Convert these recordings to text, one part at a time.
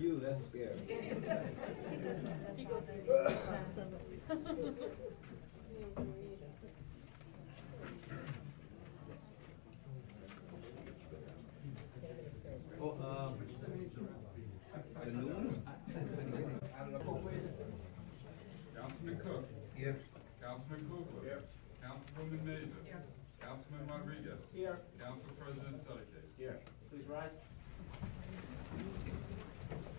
you, that's scary. Oh, the new ones? I don't know. Councilman Cook. Here. Councilman Kugler. Here. Councilwoman Meza. Here. Councilman Rodriguez. Here. Council President Sedekis. Here. Please rise.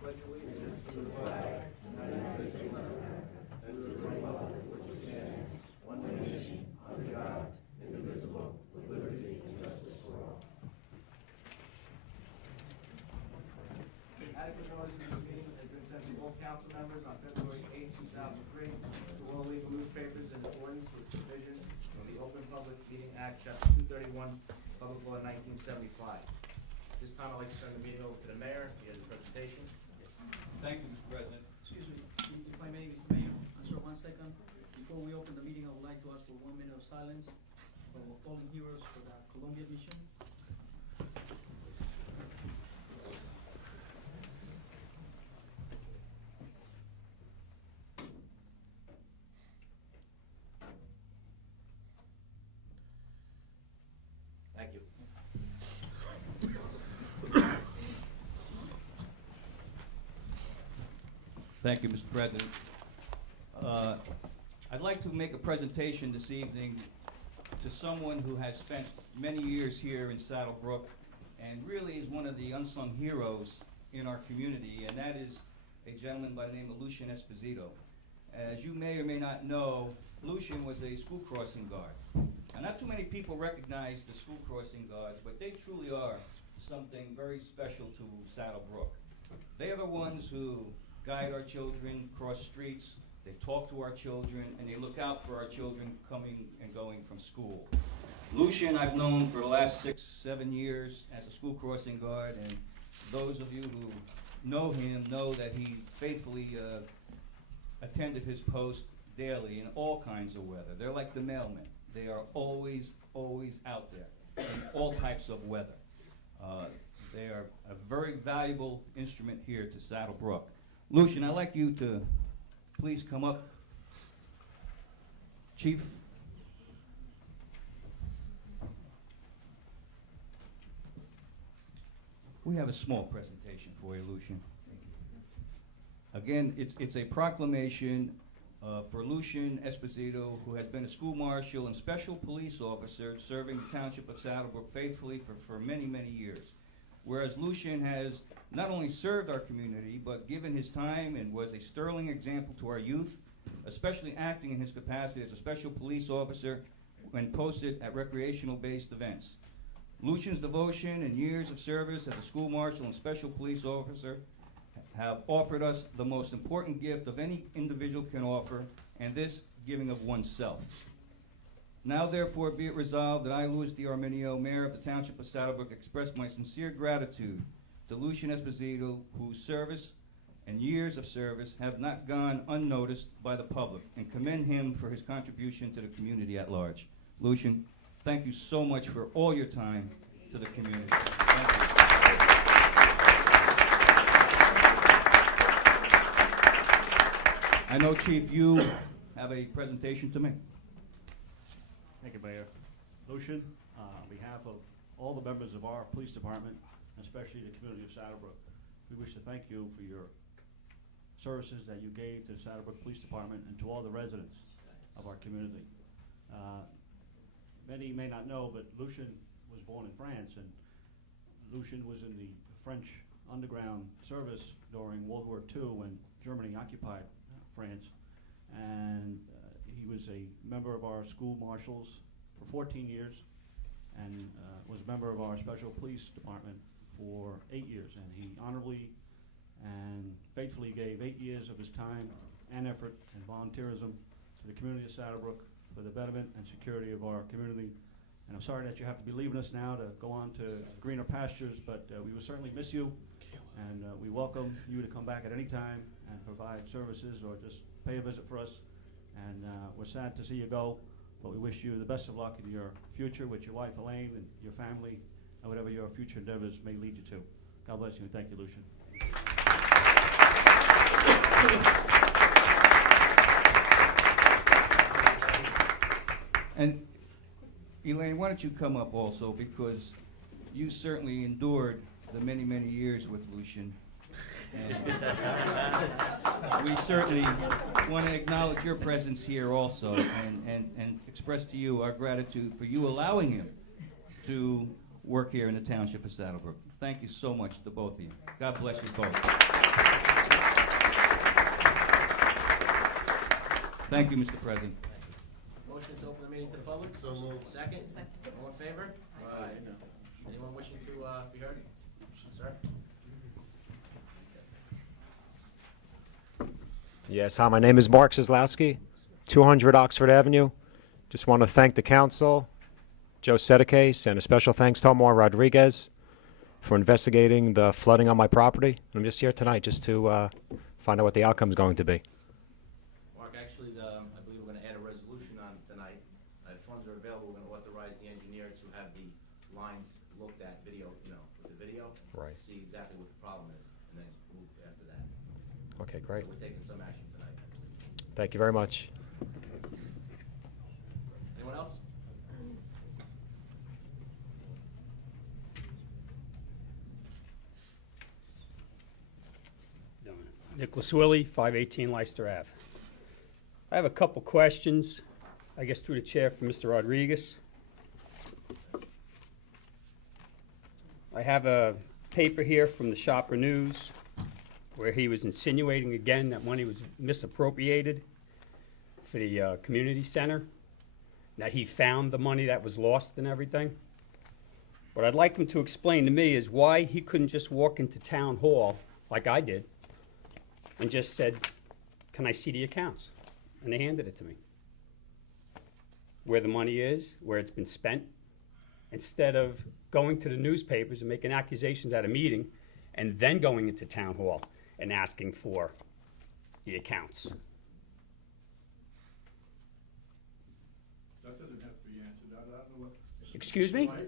Pledge allegiance to the flag of the United States of America and to the republic for which it stands, one nation, under God, indivisible, with liberty and justice for all. Adequate notice of this meeting has been sent to all council members on February 8, 2003, to all legal newspapers in accordance with provisions of the Open Public Meeting Act, Chapter 231, Public Law 1975. This time, I'd like to turn the meeting over to the mayor. He has a presentation. Thank you, Mr. President. Excuse me, if I may, Mr. Mayor, sir, 1 second. Before we open the meeting, I would like to ask for 1 minute of silence for our fallen heroes for the Columbia mission. Thank you. Thank you, Mr. President. I'd like to make a presentation this evening to someone who has spent many years here in Saddle Brook and really is one of the unsung heroes in our community, and that is a gentleman by the name of Lucian Esposito. As you may or may not know, Lucian was a school crossing guard. And not too many people recognize the school crossing guards, but they truly are something very special to Saddle Brook. They are the ones who guide our children cross streets, they talk to our children, and they look out for our children coming and going from school. Lucian I've known for the last 6, 7 years as a school crossing guard, and those of you who know him know that he faithfully attended his post daily in all kinds of weather. They're like the mailmen. They are always, always out there in all types of weather. They are a very valuable instrument here to Saddle Brook. Lucian, I'd like you to please come up. Chief. We have a small presentation for you, Lucian. Again, it's a proclamation for Lucian Esposito, who had been a school marshal and special police officer serving the township of Saddle Brook faithfully for many, many years. Whereas Lucian has not only served our community, but given his time and was a sterling example to our youth, especially acting in his capacity as a special police officer when posted at recreational-based events. Lucian's devotion and years of service as a school marshal and special police officer have offered us the most important gift of any individual can offer, and this giving of oneself. Now therefore be it resolved that I, Louis D. Arminio, Mayor of the Township of Saddle Brook, express my sincere gratitude to Lucian Esposito, whose service and years of service have not gone unnoticed by the public, and commend him for his contribution to the community at large. Lucian, thank you so much for all your time to the community. Thank you. I know, Chief, you have a presentation to make. Thank you, Mayor. Lucian, on behalf of all the members of our police department, especially the community of Saddle Brook, we wish to thank you for your services that you gave to the Saddle Brook Police Department and to all the residents of our community. Many may not know, but Lucian was born in France, and Lucian was in the French underground service during World War II when Germany occupied France, and he was a member of our school marshals for 14 years and was a member of our special police department for 8 years, and he honorably and faithfully gave 8 years of his time and effort and volunteerism to the community of Saddle Brook for the betterment and security of our community. And I'm sorry that you have to be leaving us now to go on to greener pastures, but we will certainly miss you, and we welcome you to come back at any time and provide services or just pay a visit for us. And we're sad to see you go, but we wish you the best of luck in your future with your wife Elaine and your family and whatever your future endeavors may lead you to. God bless you, and thank you, Lucian. And Elaine, why don't you come up also, because you certainly endured the many, many years with Lucian. And we certainly want to acknowledge your presence here also and express to you our gratitude for you allowing him to work here in the township of Saddle Brook. Thank you so much to both of you. God bless you both. Thank you, Mr. President. Motion to open the meeting to the public? So moved. Second? All in favor? Aye. Anyone wishing to be heard? Sir? Yes, hi, my name is Mark Kozlowski, 200 Oxford Avenue. Just want to thank the council, Joe Sedekase, and a special thanks to Omar Rodriguez for investigating the flooding on my property. I'm just here tonight just to find out what the outcome is going to be. Mark, actually, I believe we're gonna add a resolution on tonight. If funds are available, we're gonna authorize the engineer to have the lines looked at with the video. Right. See exactly what the problem is, and then move after that. Okay, great. So we're taking some action tonight. Thank you very much. Anyone else? Nicholas Willie, 518 Leicester Ave. I have a couple questions, I guess through the chair for Mr. Rodriguez. I have a paper here from the Shopper News where he was insinuating again that money was misappropriated for the community center, that he found the money that was lost and everything. What I'd like him to explain to me is why he couldn't just walk into town hall like I did and just said, "Can I see the accounts?" And they handed it to me. Where the money is, where it's been spent, instead of going to the newspapers and making accusations at a meeting and then going into town hall and asking for the accounts. That doesn't have to be answered. I don't know what. Excuse me? Make a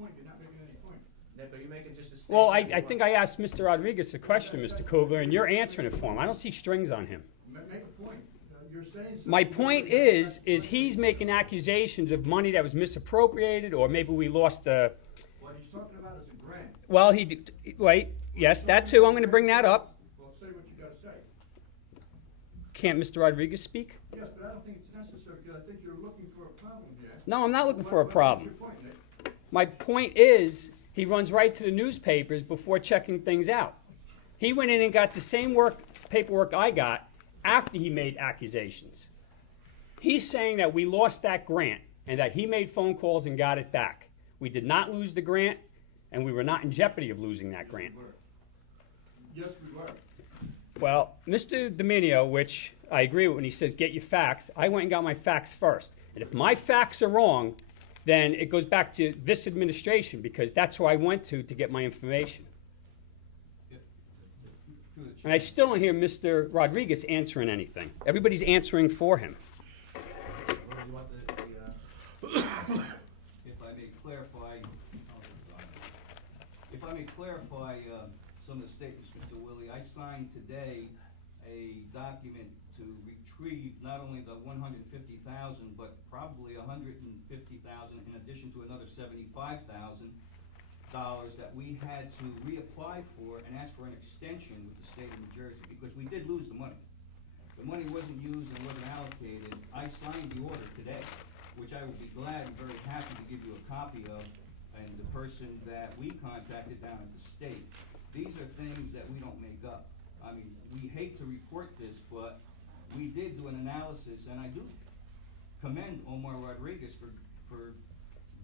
point, you're not making any point. Nick, are you making just a statement? Well, I think I asked Mr. Rodriguez a question, Mr. Kugler, and you're answering it for him. I don't see strings on him. Make a point. You're saying something. My point is he's making accusations of money that was misappropriated, or maybe we lost the. What he's talking about is a grant. Well, wait, yes, that too. I'm going to bring that up. Well, say what you gotta say. Can't Mr. Rodriguez speak? Yes, but I don't think it's necessary, because I think you're looking for a problem here. No, I'm not looking for a problem. What's your point, Nick? My point is he runs right to the newspapers before checking things out. He went in and got the same paperwork I got after he made accusations. He's saying that we lost that grant and that he made phone calls and got it back. We did not lose the grant, and we were not in jeopardy of losing that grant. Yes, we were. Well, Mr. Dominio, which I agree with when he says get your facts, I went and got my facts first. And if my facts are wrong, then it goes back to this administration, because that's who I went to get my information. And I still don't hear Mr. Rodriguez answering anything. Everybody's answering for him. What do you want If I may clarify some of the statements, Mr. Willie, I signed today a document to retrieve not only the $150,000, but probably $150,000 in addition to another $75,000 that we had to reapply for and ask for an extension with the state of New Jersey, because we did lose the money. The money wasn't used and wasn't allocated. I signed the order today, which I will be glad and very happy to give you a copy of, and the person that we contacted down at the state. These are things that we don't make up. I mean, we hate to report this, but we did do an analysis, and I do commend Omar Rodriguez for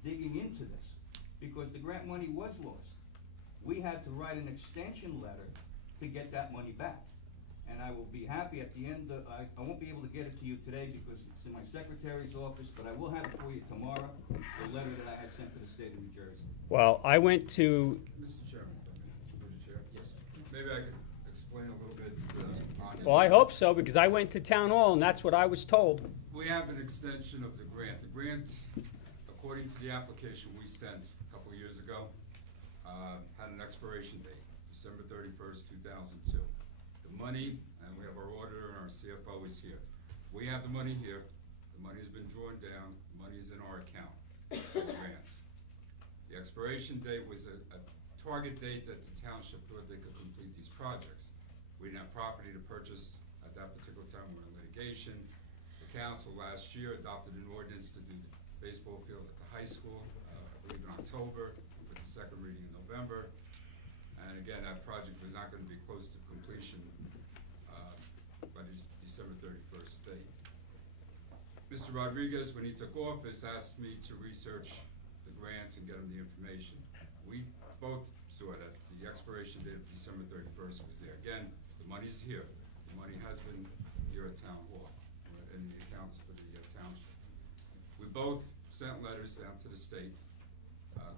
digging into this, because the grant money was lost. We had to write an extension letter to get that money back. And I will be happy at the end of, I won't be able to get it to you today because it's in my secretary's office, but I will have it for you tomorrow, the letter that I had sent to the state of New Jersey. Well, I went to, Mr. Chairman, Mr. Chair. Yes. Maybe I could explain a little bit on this. well, I hope so, because I went to town hall and that's what I was told. We have an extension of the grant. The grant, according to the application we sent a couple of years ago, had an expiration date, December 31st, 2002. The money, and we have our auditor and our CFO is here. We have the money here. The money has been drawn down, the money is in our account, for grants. The expiration date was a target date that the township thought they could complete these projects. We didn't have property to purchase at that particular time, we were in litigation. The council last year adopted an ordinance to do the baseball field at the high school, I believe in October, with the second reading in November. And again, that project was not gonna be close to completion by December 31st date. Mr. Rodriguez, when he took office, asked me to research the grants and get him the information. We both saw that the expiration date of December 31st was there. Again, the money's here. The money has been here at Town Hall, in the accounts for the township. We both sent letters down to the state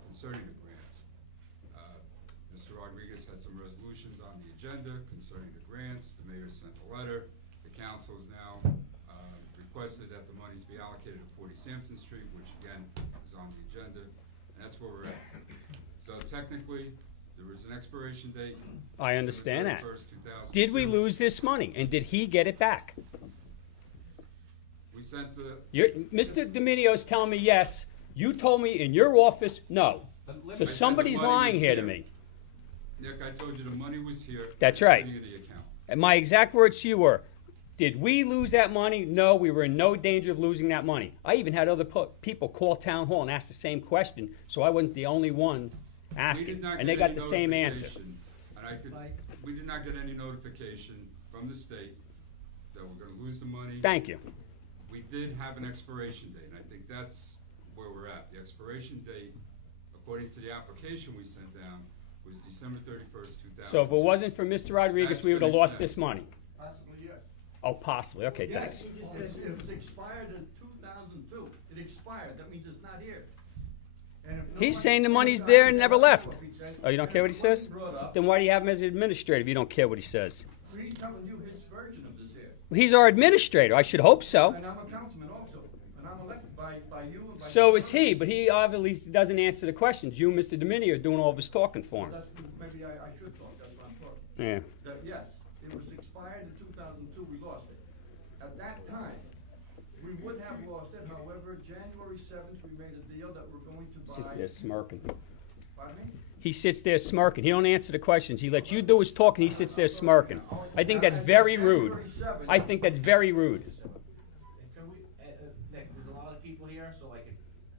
concerning the grants. Mr. Rodriguez had some resolutions on the agenda concerning the grants. The mayor sent a letter. The council has now requested that the monies be allocated to 40 Sampson Street, which again is on the agenda, and that's where we're at. So technically, there was an expiration date. I understand that. December 31st, 2002. Did we lose this money, and did he get it back? We sent the, Mr. Dominio's telling me yes. You told me in your office no. So said somebody's the money lying was here to here. me. Nick, I told you the money was here. That's it was right. sitting in the account. And my exact words to you were, did we lose that money? No, we were in no danger of losing that money. I even had other people call Town Hall and ask the same question, so I wasn't the only one We asking. did not And get they got any the same answer. notification, And we did not get any notification from the state that we're gonna lose the money. Thank you. We did have an expiration date, and I think that's where we're at. The expiration date, according to the application we sent down, was December 31st, 2000. So if it wasn't for Mr. Rodriguez, That's we would have been lost extended. this money. Possibly, yes. Oh, possibly. Okay, Yes, thanks. he just says it was expired in 2002. It expired, that means it's not here. And if He's nobody saying the brings money's up- there and never left. He says- Oh, you don't care what he and if it says? wasn't brought up, Then why do you have him as an administrator if you don't care what he says? He's telling you his version of this here. He's our administrator. I should hope so. And I'm a councilman also, and I'm elected by you and by. So is he, but he obviously doesn't answer the questions. You and Mr. Dominio are doing all of his talking for him. That's, maybe I should talk, that's what I'm talking. Yeah. That, yes, it was expired in 2002, we lost it. At that time, we would have lost it, however, January 7th, we made a deal that we're going to buy. Sits there smirking. Pardon me? He sits there smirking. He don't answer the questions. He lets you do his talking. He sits there smirking. I think that's very rude. I think that's very rude. Can we, Nick, there's a lot of people here, so like,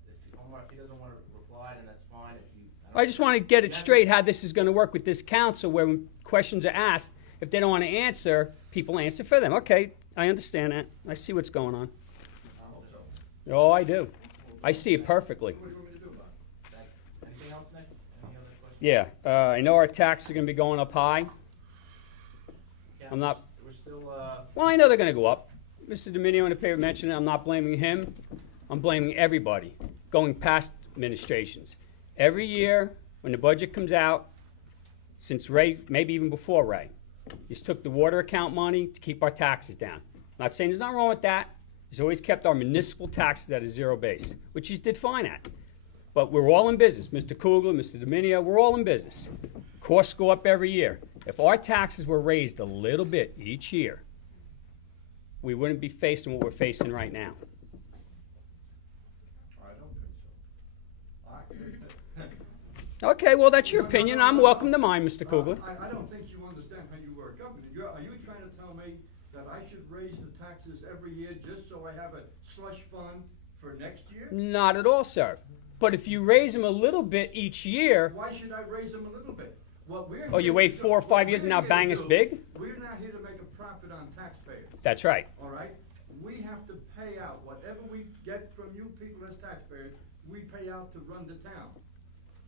if Omar, if he doesn't wanna reply, then that's fine, if you. I just want to get it straight how this is going to work with this council where when questions are asked, if they don't want to answer, people answer for them. Okay, I understand that. I see what's going on. I hope so. Oh, I do. I see it perfectly. What do you want me to do about it? Anything else, Nick? Any other questions? Yeah, I know our taxes are going to be going up high. Yeah, I'm not- We're still, Well, I know they're going to go up. Mr. Dominio in the paper mentioned it. I'm not blaming him. I'm blaming everybody, going past administrations. Every year, when the budget comes out, since Ray, maybe even before Ray, he's took the water account money to keep our taxes down. Not saying there's nothing wrong with that. He's always kept our municipal taxes at a zero base, which he's did fine at. But we're all in business. Mr. Kugler, Mr. Dominio, we're all in business. Costs go up every year. If our taxes were raised a little bit each year, we wouldn't be facing what we're facing right now. I don't think so. Okay, well, that's your opinion. I'm welcome to mine, Mr. Kugler. I don't think you understand how you work government. Are you trying to tell me that I should raise the taxes every year just so I have a slush fund for next year? Not at all, sir. But if you raise them a little bit each year, Why should I raise them a little bit? What we're oh, you here wait to do- 4 or 5 years what and now we're bang here us to do- big? We're not here to make a profit on taxpayers, That's right. all right? We have to pay out whatever we get from you people as taxpayers, we pay out to run the town.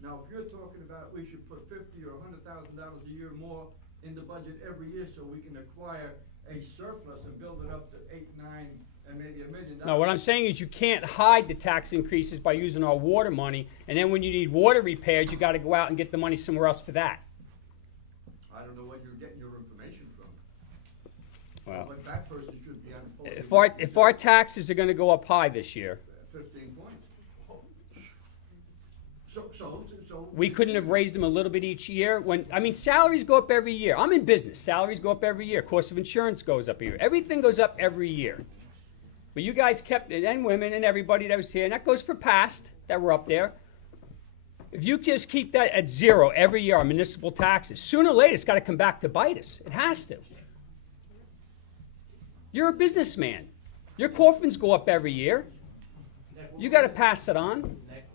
Now, if you're talking about we should put $50,000 or $100,000 a year more in the budget every year so we can acquire a surplus and build it up to 8, 9, and maybe $1 million. No, what I'm saying is you can't hide the tax increases by using our water money, and then when you need water repairs, you got to go out and get the money somewhere else for that. I don't know what you're getting your information from. Well, But that person should be on. if our taxes are going to go up high this year, 15 points. So. we couldn't have raised them a little bit each year. When I mean, salaries go up every year. I'm in business. Salaries go up every year. Cost of insurance goes up every year. Everything goes up every year. But you guys kept it, and women and everybody that was here, and that goes for past that were up there. If you just keep that at zero every year on municipal taxes, sooner or later it's got to come back to bite us. It has to. You're a businessman. Your coffins go up every year. You got to pass it on. Nick,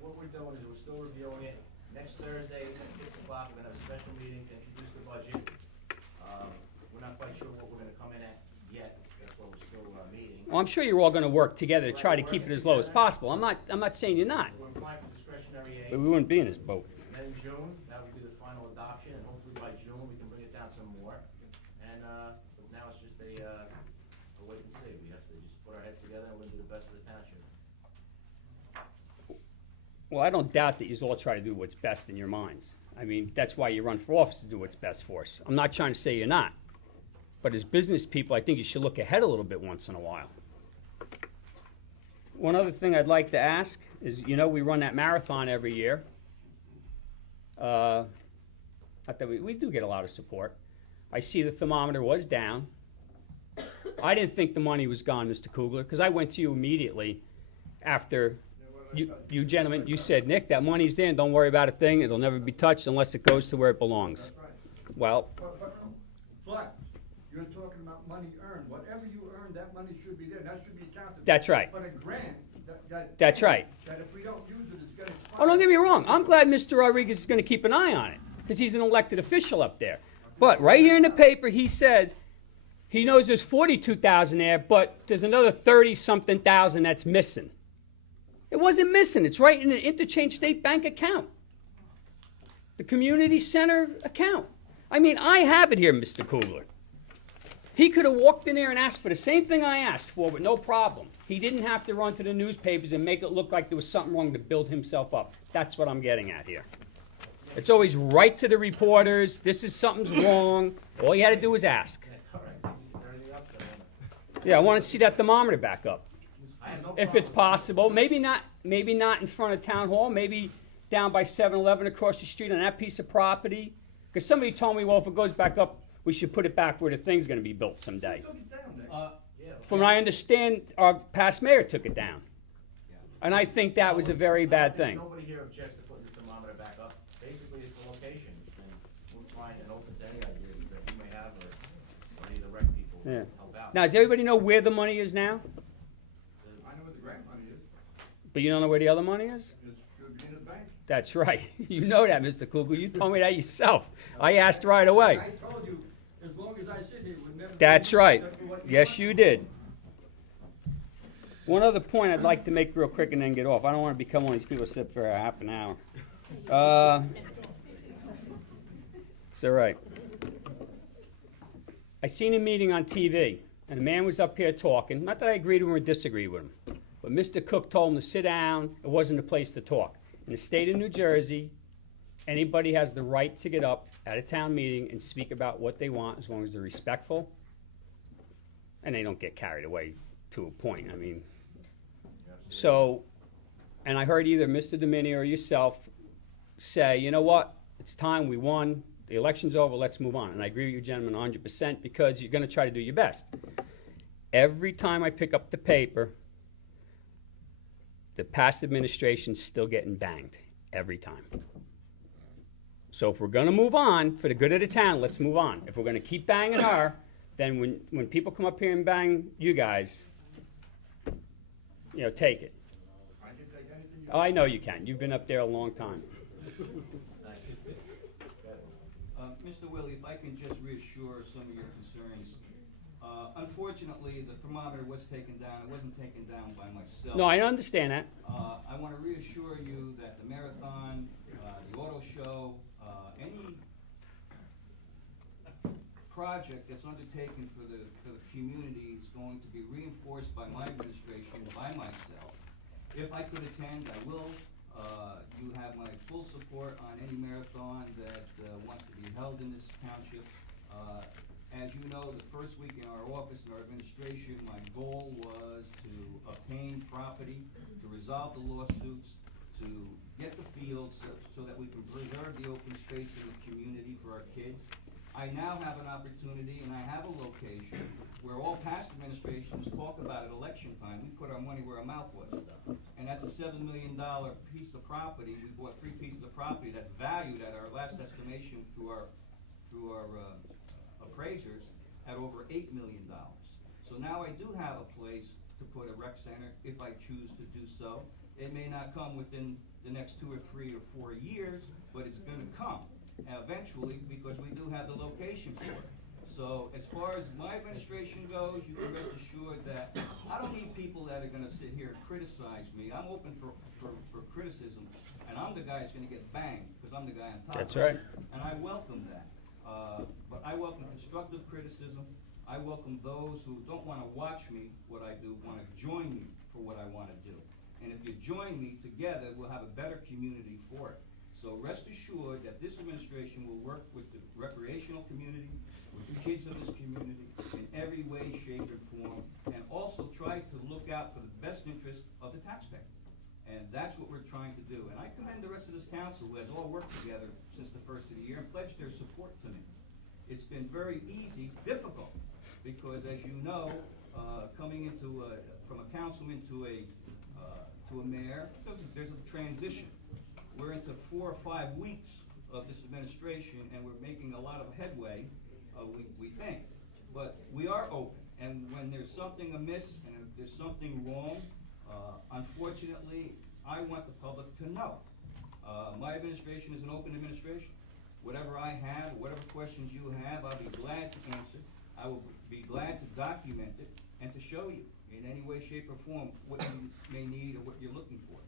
what we're doing is we're still reviewing it. Next Thursday at 6 o'clock, we're gonna have a special meeting to introduce the budget. We're not quite sure what we're gonna come in at yet. That's why we're still meeting. Well, I'm sure you're all going to work together to try to keep it as low as possible. I'm not saying you're not. We're applying for discretionary aid. But we wouldn't be in this boat. And then in June, that would be the final adoption, and hopefully by June, we can bring it down some more. And, but now it's just a wait and see. We have to just put our heads together and we're gonna do the best for the township. Well, I don't doubt that you all try to do what's best in your minds. I mean, that's why you run for office, to do what's best for us. I'm not trying to say you're not. But as business people, I think you should look ahead a little bit once in a while. One other thing I'd like to ask is, you know, we run that marathon every year. Not that we do get a lot of support. I see the thermometer was down. I didn't think the money was gone, Mr. Kugler, because I went to you immediately after you gentlemen, you said, Nick, that money's there, and don't worry about a thing. It'll never be touched unless it goes to where it belongs. Well, But you're talking about money earned. Whatever you earn, that money should be there. That should be accounted for. That's right. But a grant, That's right. that if we don't use it, it's gonna expire. Oh, don't get me wrong. I'm glad Mr. Rodriguez is going to keep an eye on it because he's an elected official up there. But right here in the paper, he says he knows there's 42,000 there, but there's another 30-something thousand that's missing. It wasn't missing. It's right in the Interchange State Bank account, the community center account. I mean, I have it here, Mr. Kugler. He could have walked in there and asked for the same thing I asked for with no problem. He didn't have to run to the newspapers and make it look like there was something wrong to build himself up. That's what I'm getting at here. It's always right to the reporters. This is something's wrong. All you had to do was ask. All right, is there anything else? Yeah, I want to see that thermometer back up. I have no If it's problem. possible, maybe not in front of Town Hall, maybe down by 7-Eleven across the street on that piece of property. Because somebody told me, well, if it goes back up, we should put it back where the thing's going to be built someday. Took it down there. Yeah, From what I understand, our past mayor took it down. And I think that was a very bad thing. Nobody here objects to putting the thermometer back up. Basically, it's the location, and we're fine and open to any ideas that you may have, or any of the rec people Yeah. help out. Now, does everybody know where the money is now? I know where the grant money is. But you don't know where the other money is? It's should be in the bank. That's right. You know that, Mr. Kugel. You told me that yourself. I asked right away. I told you, as long as I sit here, we'll never. That's right. Except for what Yes, want. you did. One other point I'd like to make real quick and then get off. I don't want to become one of these people that sit for a half an hour. It's all right. I seen a meeting on TV, and a man was up here talking. Not that I agreed with him or disagreed with him, but Mr. Cook told him to sit down. It wasn't a place to talk. In the state of New Jersey, anybody has the right to get up at a town meeting and speak about what they want as long as they're respectful and they don't get carried away to a point. I mean, so, and I heard either Mr. Domini or yourself say, you know what, it's time, we won, the election's over, let's move on. And I agree with you gentlemen 100% because you're going to try to do your best. Every time I pick up the paper, the past administration's still getting banged, every time. So if we're going to move on, for the good of the town, let's move on. If we're going to keep banging her, then when people come up here and bang you guys, you know, take it. I can take anything you Oh, I know you can. You've been up there a long time. Mr. Willie, if I can just reassure some of your concerns. Unfortunately, the thermometer was taken down. It wasn't taken down by myself. No, I understand that. I want to reassure you that the marathon, the auto show, any project that's undertaken for the community is going to be reinforced by my administration, by myself. If I could attend, I will. You have my full support on any marathon that wants to be held in this township. As you know, the first week in our office and our administration, my goal was to obtain property, to resolve the lawsuits, to get the fields so that we can preserve the open space in the community for our kids. I now have an opportunity and I have a location where all past administrations talk about at election time, we put our money where our mouth was. And that's a $7 million piece of property. We bought 3 pieces of property that's valued at our last estimation through our appraisers at over $8 million. So now I do have a place to put a rec center if I choose to do so. It may not come within the next 2 or 3 or 4 years, but it's going to come eventually because we do have the location for it. So as far as my administration goes, you can rest assured that I don't need people that are going to sit here and criticize me. I'm open for criticism, and I'm the guy that's going to get banged because I'm the guy on top. That's right. And I welcome that. But I welcome constructive criticism. I welcome those who don't want to watch me, what I do, want to join me for what I want to do. And if you join me together, we'll have a better community for it. So rest assured that this administration will work with the recreational community, with the kids of this community, in every way, shape, or form, and also try to look out for the best interest of the taxpayer. And that's what we're trying to do. And I commend the rest of this council who has all worked together since the first of the year and pledged their support to me. It's been very easy, difficult, because as you know, coming into from a councilman to a mayor, there's a transition. We're into 4 or 5 weeks of this administration, and we're making a lot of headway, we think. But we are open, and when there's something amiss and if there's something wrong, unfortunately, I want the public to know. My administration is an open administration. Whatever I have, whatever questions you have, I'll be glad to answer. I will be glad to document it and to show you in any way, shape, or form what you may need or what you're looking for.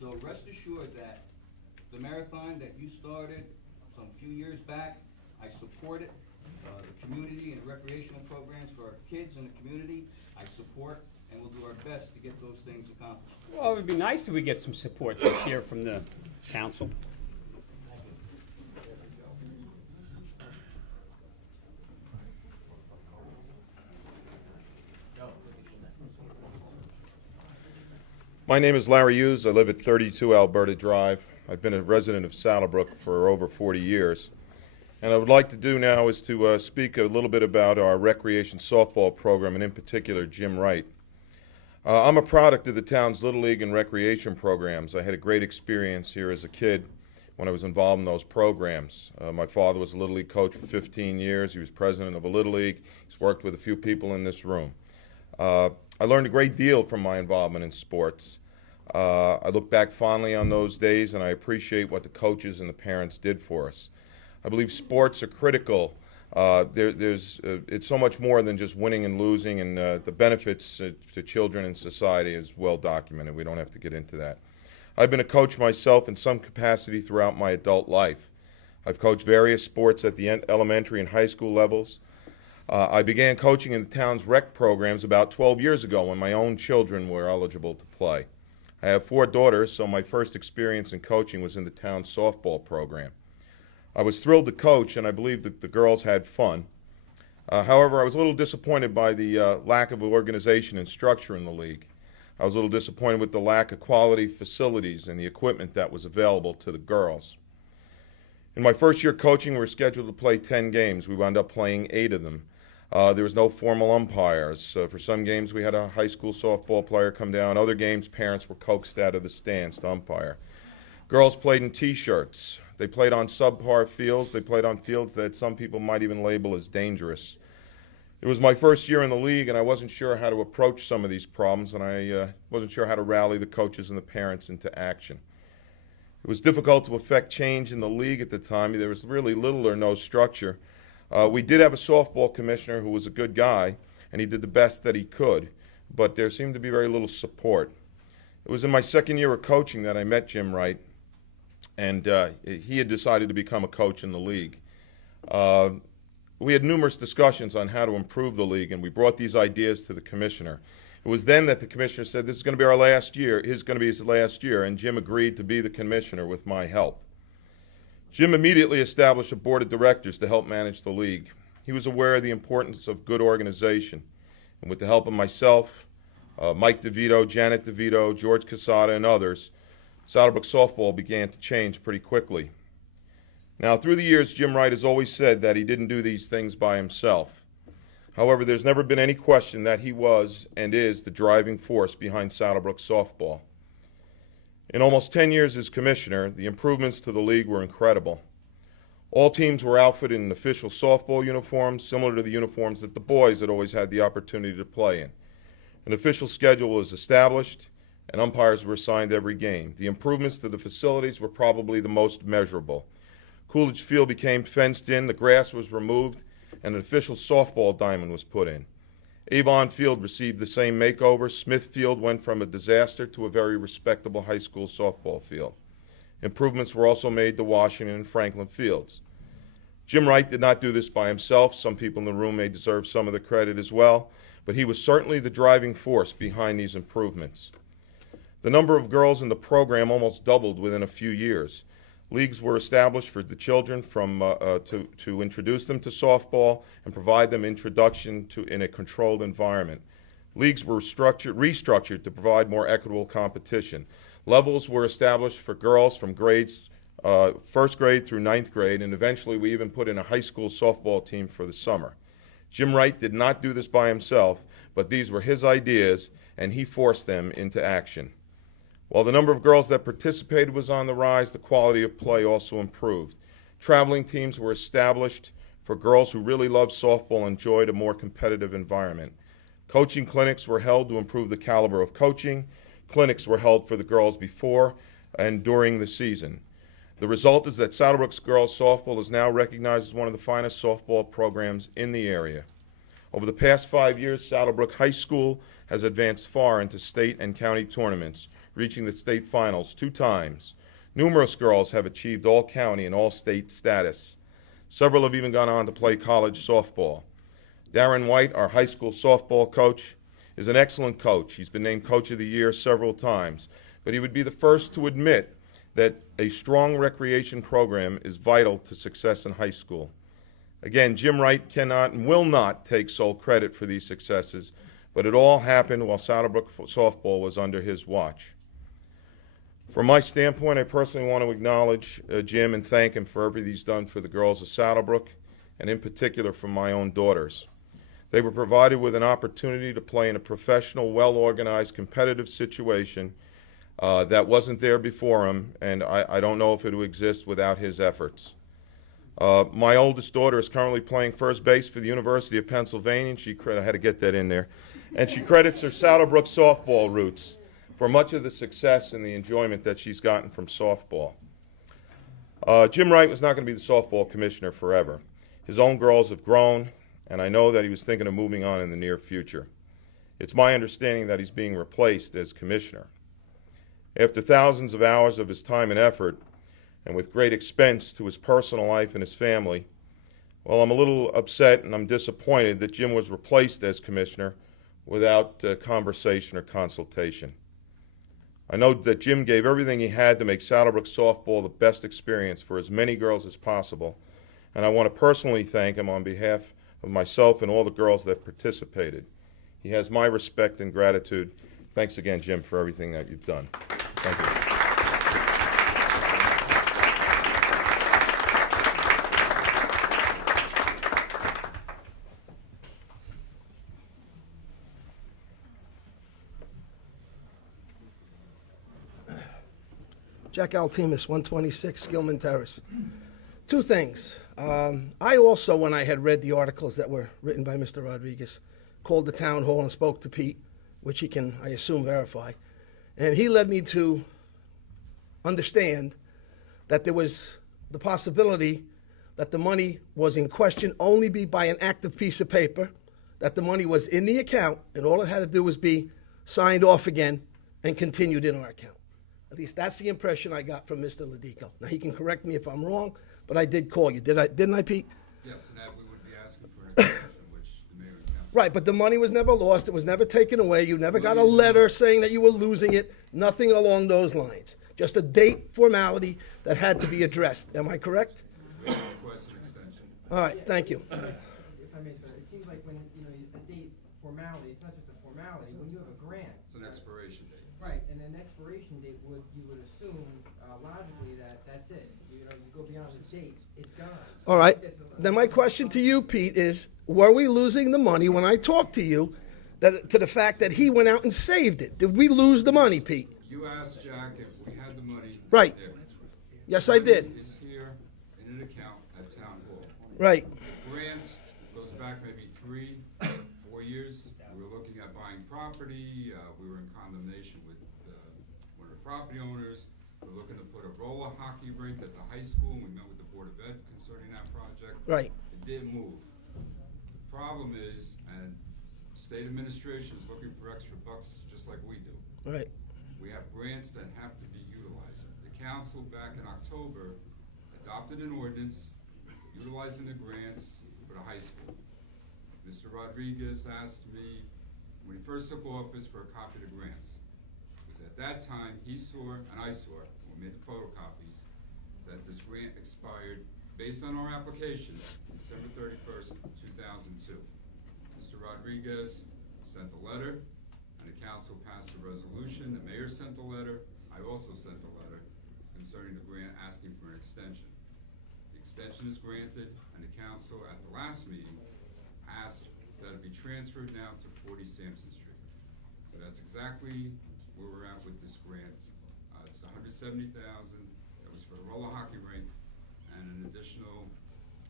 So rest assured that the marathon that you started some few years back, I support it. The community and recreational programs for our kids in the community, I support, and we'll do our best to get those things accomplished. Well, it would be nice if we get some support this year from the council. My name is Larry Hughes. I live at 32 Alberta Drive. I've been a resident of Saddle Brook for over 40 years. And I would like to do now is to speak a little bit about our recreation softball program, and in particular, Jim Wright. I'm a product of the town's Little League and recreation programs. I had a great experience here as a kid when I was involved in those programs. My father was a Little League coach for 15 years. He was president of a Little League. He's worked with a few people in this room. I learned a great deal from my involvement in sports. I look back fondly on those days, and I appreciate what the coaches and the parents did for us. I believe sports are critical. It's so much more than just winning and losing, and the benefits to children and society is well documented. We don't have to get into that. I've been a coach myself in some capacity throughout my adult life. I've coached various sports at the elementary and high school levels. I began coaching in the town's rec programs about 12 years ago when my own children were eligible to play. I have 4 daughters, so my first experience in coaching was in the town's softball program. I was thrilled to coach, and I believe that the girls had fun. However, I was a little disappointed by the lack of organization and structure in the league. I was a little disappointed with the lack of quality facilities and the equipment that was available to the girls. In my first year coaching, we were scheduled to play 10 games. We wound up playing 8 of them. There was no formal umpires. For some games, we had a high school softball player come down. Other games, parents were coaxed out of the stands to umpire. Girls played in T-shirts. They played on subpar fields. They played on fields that some people might even label as dangerous. It was my first year in the league, and I wasn't sure how to approach some of these problems, and I wasn't sure how to rally the coaches and the parents into action. It was difficult to effect change in the league at the time. There was really little or no structure. We did have a softball commissioner who was a good guy, and he did the best that he could, but there seemed to be very little support. It was in my second year of coaching that I met Jim Wright, and he had decided to become a coach in the league. We had numerous discussions on how to improve the league, and we brought these ideas to the commissioner. It was then that the commissioner said, this is going to be our last year, it's going to be his last year, and Jim agreed to be the commissioner with my help. Jim immediately established a board of directors to help manage the league. He was aware of the importance of good organization, and with the help of myself, Mike DeVito, Janet DeVito, George Casada, and others, Saddle Brook softball began to change pretty quickly. Now, through the years, Jim Wright has always said that he didn't do these things by himself. However, there's never been any question that he was and is the driving force behind Saddle Brook softball. In almost 10 years as commissioner, the improvements to the league were incredible. All teams were outfitted in official softball uniforms, similar to the uniforms that the boys had always had the opportunity to play in. An official schedule was established, and umpires were assigned every game. The improvements to the facilities were probably the most measurable. Coolidge Field became fenced in, the grass was removed, and an official softball diamond was put in. Avon Field received the same makeover. Smith Field went from a disaster to a very respectable high school softball field. Improvements were also made to Washington and Franklin Fields. Jim Wright did not do this by himself. Some people in the room may deserve some of the credit as well, but he was certainly the driving force behind these improvements. The number of girls in the program almost doubled within a few years. Leagues were established for the children to introduce them to softball and provide them introduction to in a controlled environment. Leagues were restructured to provide more equitable competition. Levels were established for girls from grades first grade through ninth grade, and eventually we even put in a high school softball team for the summer. Jim Wright did not do this by himself, but these were his ideas, and he forced them into action. While the number of girls that participated was on the rise, the quality of play also improved. Traveling teams were established for girls who really loved softball and enjoyed a more competitive environment. Coaching clinics were held to improve the caliber of coaching. Clinics were held for the girls before and during the season. The result is that Saddle Brook's girls softball is now recognized as one of the finest softball programs in the area. Over the past 5 years, Saddle Brook High School has advanced far into state and county tournaments, reaching the state finals 2 times. Numerous girls have achieved all-county and all-state status. Several have even gone on to play college softball. Darren White, our high school softball coach, is an excellent coach. He's been named Coach of the Year several times, but he would be the first to admit that a strong recreation program is vital to success in high school. Again, Jim Wright cannot and will not take sole credit for these successes, but it all happened while Saddle Brook softball was under his watch. From my standpoint, I personally want to acknowledge Jim and thank him for everything he's done for the girls of Saddle Brook, and in particular for my own daughters. They were provided with an opportunity to play in a professional, well-organized, competitive situation that wasn't there before him, and I don't know if it would exist without his efforts. My oldest daughter is currently playing first base for the University of Pennsylvania, and I had to get that in there, and she credits her Saddle Brook softball roots for much of the success and the enjoyment that she's gotten from softball. Jim Wright was not going to be the softball commissioner forever. His own girls have grown, and I know that he was thinking of moving on in the near future. It's my understanding that he's being replaced as commissioner. After thousands of hours of his time and effort, and with great expense to his personal life and his family, well, I'm a little upset and I'm disappointed that Jim was replaced as commissioner without conversation or consultation. I know that Jim gave everything he had to make Saddle Brook softball the best experience for as many girls as possible, and I want to personally thank him on behalf of myself and all the girls that participated. He has my respect and gratitude. Thanks again, Jim, for everything that you've done. Thank you. Jack Altimus, 126 Gilman Terrace. 2 things. I also, when I had read the articles that were written by Mr. Rodriguez, called the town hall and spoke to Pete, which he can, I assume, verify. And he led me to understand that there was the possibility that the money was in question only be by an active piece of paper, that the money was in the account, and all it had to do was be signed off again and continued in our account. At least that's the impression I got from Mr. Ladico. Now, he can correct me if I'm wrong, but I did call you. Didn't I, Pete? Yes, and that we would be asking for an extension, which the mayor and council. Right, but the money was never lost. It was never taken away. You never got a letter saying that you were losing it. Nothing along those lines. Just a date formality that had to be addressed. Am I correct? We request an extension. All right, thank you. If I may, sir, it seems like when, a date formality, it's not just a formality. When you have a grant, It's an expiration date. Right, and an expiration date you would assume, logically, that's it. You know, you go beyond the date, it's gone. So All right. I think that's a- Then my question to you, Pete, is were we losing the money when I talked to you to the fact that he went out and saved it? Did we lose the money, Pete? You asked Jack if we had the money. Right. there. Yes, I did. Money is here in an account at Town Hall. Right. Grant goes back maybe 3, 4 years. We were looking at buying property. We were in condemnation with one of the property owners. We're looking to put a roller hockey rink at the high school. We met with the Board of Ed concerning that project. Right. It didn't move. The problem is, and state administration is looking for extra bucks just like we do. Right. We have grants that have to be utilized. The council back in October adopted an ordinance utilizing the grants for the high school. Mr. Rodriguez asked me, when he first took office, for a copy of the grants. Because at that time, he saw, and I saw, we made the photocopies, that this grant expired based on our application, December 31st, 2002. Mr. Rodriguez sent a letter, and the council passed a resolution. The mayor sent a letter. I also sent a letter concerning the grant, asking for an extension. The extension is granted, and the council at the last meeting asked that it be transferred now to 40 Sampson Street. So that's exactly where we're at with this grant. It's the $170,000 that was for the roller hockey rink, and an additional,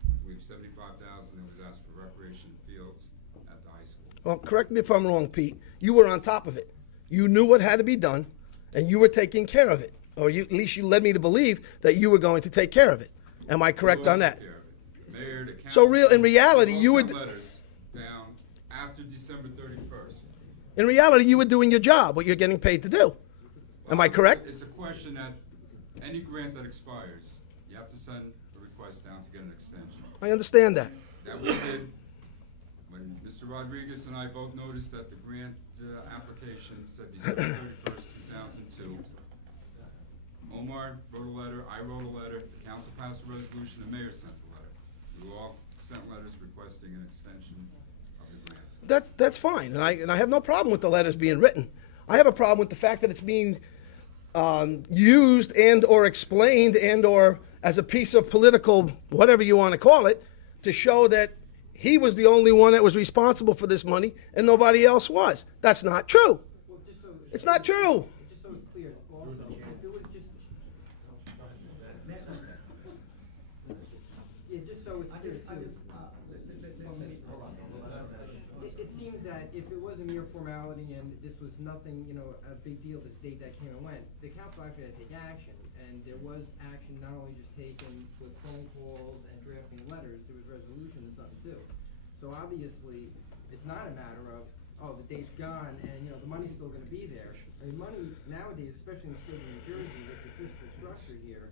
I believe, $75,000 that was asked for recreation fields at the high school. Well, correct me if I'm wrong, Pete. You were on top of it. You knew what had to be done, and you were taking care of it. Or at least you led me to believe that you were going to take care of it. Am I correct on that? The mayor, the council. So in reality, all you were... sent letters down after December 31st. In reality, you were doing your job, what you're getting paid to do. Am I correct? It's a question that any grant that expires, you have to send a request down to get an extension. I understand that. That we did when Mr. Rodriguez and I both noticed that the grant application said December 31st, 2002. Omar wrote a letter, I wrote a letter, the council passed a resolution, the mayor sent a letter. We all sent letters requesting an extension of the grant. That's fine, and I have no problem with the letters being written. I have a problem with the fact that it's being used and or explained and or as a piece of political, whatever you want to call it, to show that he was the only one that was responsible for this money and nobody else was. That's not true. Well, just so- It's not true. Just so it's clear, also, if it was just, yeah, just so it's clear too. It seems that if it was a mere formality and this was nothing, you know, a big deal, this date that came and went, the council actually had to take action, and there was action not only just taken with phone calls and drafting letters, there was resolutions done too. So obviously, it's not a matter of, oh, the date's gone and, you know, the money's still gonna be there. I mean, money nowadays, especially in the state of New Jersey with the fiscal structure here,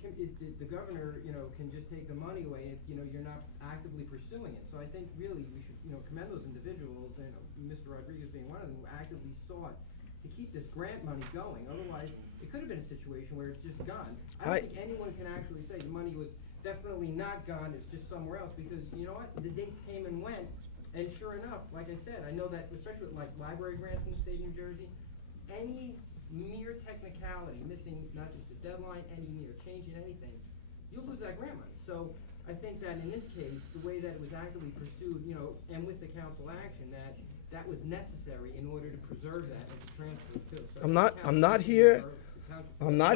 the governor, you know, can just take the money away if, you know, you're not actively pursuing it. So I think really we should, you know, commend those individuals, and Mr. Rodriguez being one of them, who actively sought to keep this grant money going. Otherwise, it could have been a situation where it's just gone. I don't think anyone can actually say the money was definitely not gone, it's just somewhere else, because you know what? The date came and went, and sure enough, like I said, I know that especially with like library grants in the state of New Jersey, any mere technicality, missing not just the deadline, any mere change in anything, you'll lose that grant money. So I think that in this case, the way that it was actively pursued, you know, and with the council action, that was necessary in order to preserve that and to transfer it too. So I'm not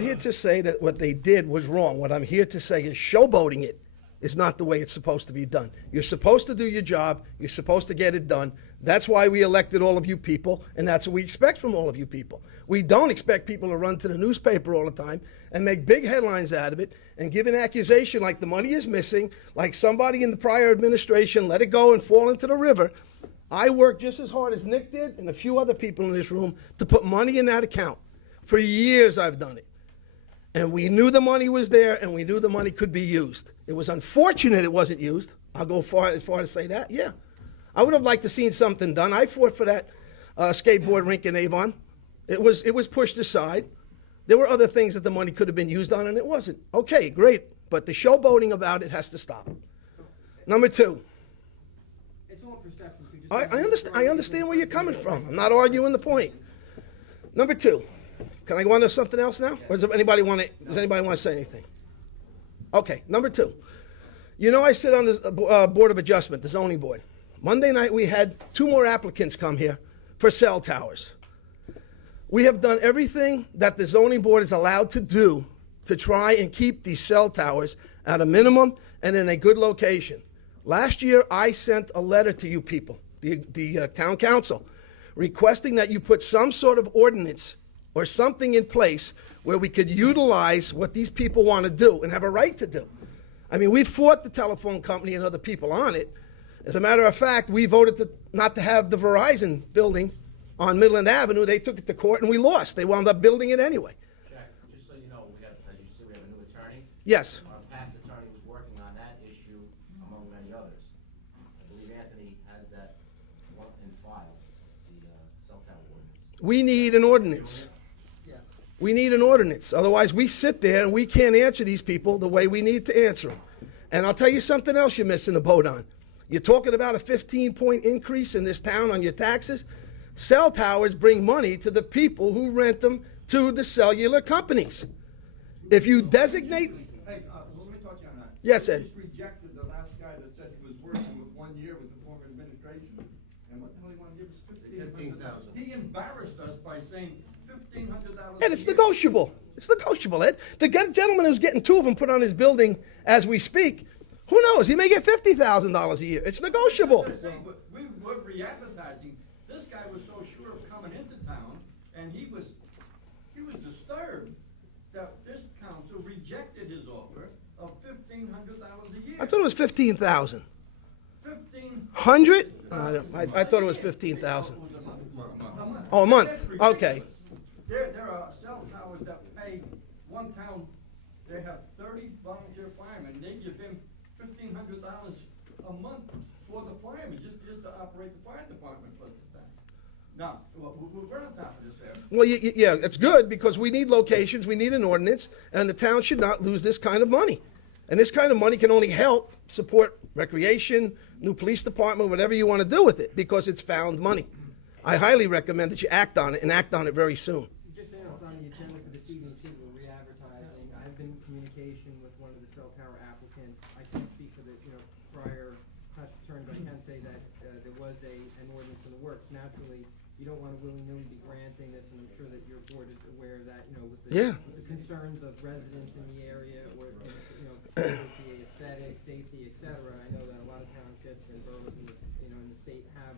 here to say that what they did was wrong. What I'm here to say is showboating it is not the way it's supposed to be done. You're supposed to do your job. You're supposed to get it done. That's why we elected all of you people, and that's what we expect from all of you people. We don't expect people to run to the newspaper all the time and make big headlines out of it and give an accusation like the money is missing, like somebody in the prior administration let it go and fall into the river. I worked just as hard as Nick did and a few other people in this room to put money in that account. For years I've done it. And we knew the money was there, and we knew the money could be used. It was unfortunate it wasn't used. I'll go as far as say that, yeah. I would have liked to seen something done. I fought for that skateboard rink in Avon. It was pushed aside. There were other things that the money could have been used on, and it wasn't. Okay, great. But the showboating about it has to stop. Number two. It's all perception. So just I understand where you're coming from. I'm not arguing the point. Number two, can I go on to something else now? Or does anybody want to say anything? Okay, number two. You know I sit on the Board of Adjustment, the zoning board. Monday night we had 2 more applicants come here for cell towers. We have done everything that the zoning board is allowed to do to try and keep these cell towers at a minimum and in a good location. Last year, I sent a letter to you people, the town council, requesting that you put some sort of ordinance or something in place where we could utilize what these people want to do and have a right to do. I mean, we fought the telephone company and other people on it. As a matter of fact, we voted not to have the Verizon building on Midland Avenue. They took it to court and we lost. They wound up building it anyway. Jack, just so you know, as you said, we have a new attorney. Yes. Our past attorney was working on that issue among many others. I believe Anthony has that one in file, the cell tower ordinance. We need an ordinance. We need an ordinance. Otherwise, we sit there and we can't answer these people the way we need to answer them. And I'll tell you something else you're missing the boat on. You're talking about a 15-point increase in this town on your taxes. Cell towers bring money to the people who rent them to the cellular companies. If you designate... Hey, let me talk to you on that. Yes, You Ed. just rejected the last guy that said he was working with 1 year with the former administration. And what the hell he wanted to give us? $15,000. He embarrassed us by saying $1,500. Ed, it's negotiable. It's negotiable, Ed. The gentleman who's getting 2 of them put on his building as we speak, who knows? He may get $50,000 a year. It's negotiable. We were re-advertising. This guy was so sure of coming into town, and he was disturbed that this council rejected his offer of $1,500 a year. I thought it was 15,000. 1,500. 100? I thought it was 15,000. A month. Oh, a month. That's ridiculous. Okay. There are cell towers that pay one town. They have 30 volunteer firemen. They give him $1,500 a month for the firemen, just to operate the fire department for the town. Now, we're on top of this there. Well, yeah, it's good because we need locations, we need an ordinance, and the town should not lose this kind of money. And this kind of money can only help support recreation, new police department, whatever you want to do with it, because it's found money. I highly recommend that you act on it and act on it very soon. Just saying, it's on the agenda for this evening too, we're re-advertising. I've been in communication with one of the cell tower applicants. I can't speak for the, prior past attorney, but I can say that, there was an ordinance in the works. Naturally, you don't want to willy-nilly be granting this, and I'm sure that your board is aware of that, with the concerns of residents in the area, or, the aesthetic, safety, et cetera. I know that a lot of townships and boroughs in the, in the state have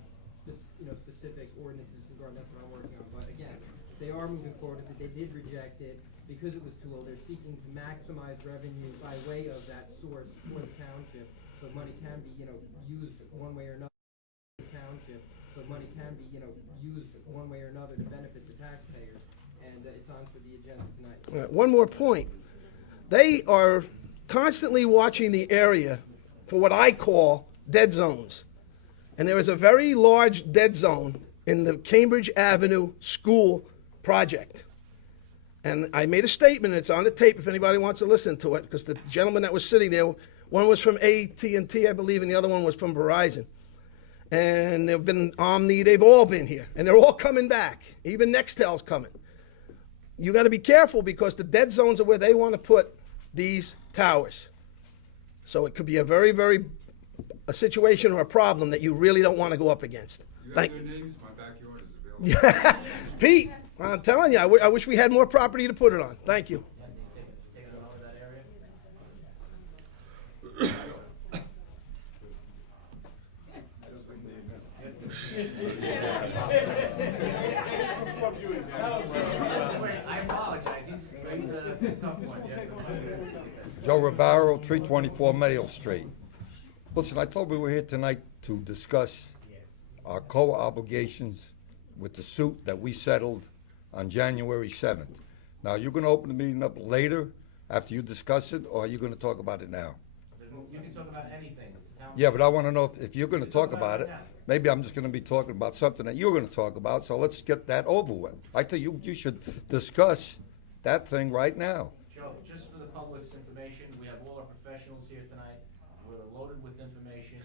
specific ordinances regarding that's what I'm working on. But again, they are moving forward with it. They did reject it because it was too low. They're seeking to maximize revenue by way of that source for the township, so money can be, used one way or another. Township, so money can be, used one way or another to benefit the taxpayers, and it's on for the agenda tonight. All right, one more point. They are constantly watching the area for what I call dead zones. And there is a very large dead zone in the Cambridge Avenue School project. And I made a statement, and it's on the tape if anybody wants to listen to it, because the gentleman that was sitting there, one was from AT&T, I believe, and the other one was from Verizon. And they've been Omni, they've all been here, and they're all coming back. Even Nextel's coming. You got to be careful because the dead zones are where they want to put these towers. So it could be a very, a situation or a problem that you really don't want to go up against. You have their names, my backyard is available. Pete, I'm telling you, I wish we had more property to put it on. Thank you. Take it over that area. I apologize. He's a tough one. Joe Ribaro, 324 Mayo Street. Listen, I told we were here tonight to discuss our co-obligations with the suit that we settled on January 7th. Now, you're going to open the meeting up later after you discuss it, or are you going to talk about it now? You can talk about anything. Yeah, but I want to know if you're going to talk about it. Maybe I'm just going to be talking about something that you're going to talk about, so let's get that over with. I think you should discuss that thing right now. Joe, just for the public's information, we have all our professionals here tonight. We're loaded with information.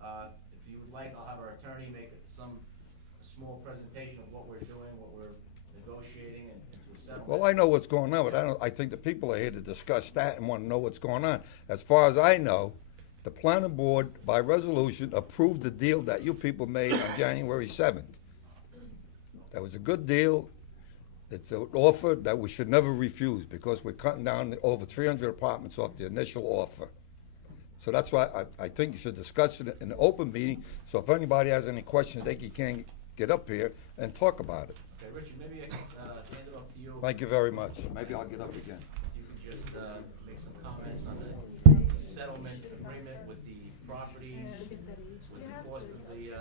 If you would like, I'll have our attorney make some small presentation of what we're doing, what we're negotiating and into a settlement. Well, I know what's going on, but I think the people are here to discuss that and want to know what's going on. As far as I know, the planning board, by resolution, approved the deal that you people made on January 7th. That was a good deal. It's an offer that we should never refuse because we're cutting down over 300 apartments off the initial offer. So that's why I think you should discuss it in an open meeting, so if anybody has any questions, they can get up here and talk about it. Okay, Richard, maybe I can hand it off to you. Thank you very much. Maybe I'll get up again. You can just make some comments on the settlement agreement with the properties, with the cost of the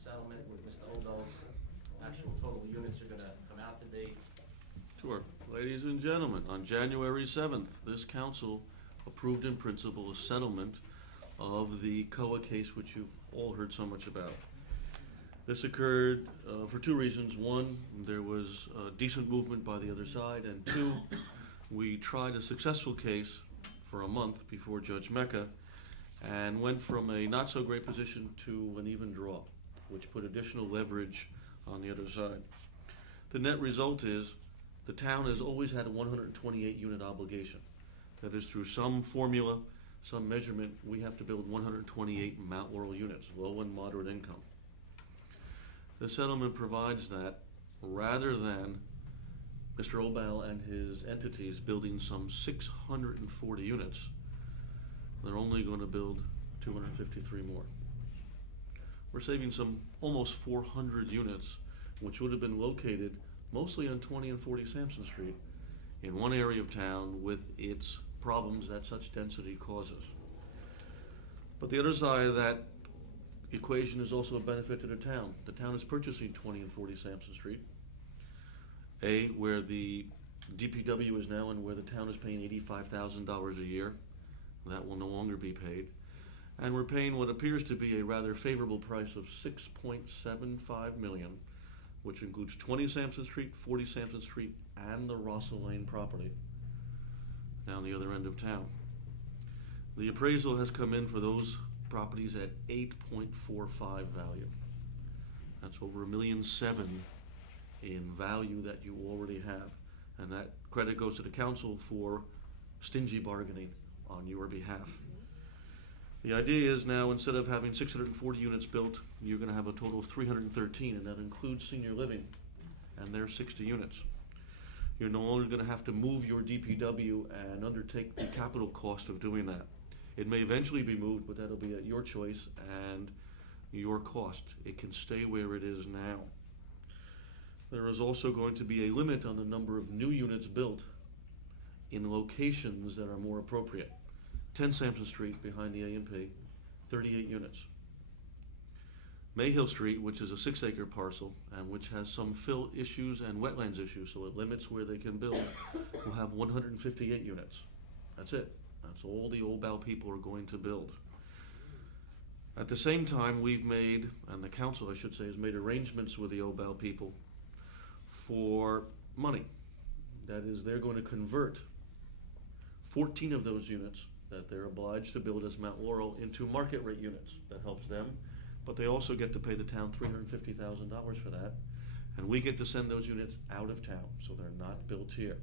settlement, with Mr. Odell's actual total units are gonna come out to be. Sure. Ladies and gentlemen, on January 7th, this council approved in principle a settlement of the COA case, which you've all heard so much about. This occurred for two reasons. One, there was decent movement by the other side, and two, we tried a successful case for a month before Judge Mecca and went from a not-so-great position to an even draw, which put additional leverage on the other side. The net result is the town has always had a 128-unit obligation. That is, through some formula, some measurement, we have to build 128 Mount Laurel units, low and moderate income. The settlement provides that rather than Mr. Obal and his entities building some 640 units, they're only going to build 253 more. We're saving some almost 400 units, which would have been located mostly on 20 and 40 Sampson Street in one area of town with its problems that such density causes. But the other side of that equation is also a benefit to the town. The town is purchasing 20 and 40 Sampson Street, where the DPW is now and where the town is paying $85,000 a year. That will no longer be paid. And we're paying what appears to be a rather favorable price of $6.75 million, which includes 20 Sampson Street, 40 Sampson Street, and the Russell Lane property down the other end of town. The appraisal has come in for those properties at 8.45 value. That's over $1.7 million in value that you already have. And that credit goes to the council for stingy bargaining on your behalf. The idea is now, instead of having 640 units built, you're going to have a total of 313, and that includes senior living, and there's 60 units. You're no longer going to have to move your DPW and undertake the capital cost of doing that. It may eventually be moved, but that'll be at your choice and your cost. It can stay where it is now. There is also going to be a limit on the number of new units built in locations that are more appropriate. 10 Sampson Street behind the A&P, 38 units. Mayhill Street, which is a 6-acre parcel and which has some fill issues and wetlands issues, so it limits where they can build, will have 158 units. That's it. That's all the Obal people are going to build. At the same time, we've made, and the council, I should say, has made arrangements with the Obal people for money. That is, they're going to convert 14 of those units that they're obliged to build as Mount Laurel into market rate units. That helps them, but they also get to pay the town $350,000 for that, and we get to send those units out of town, so they're not built here.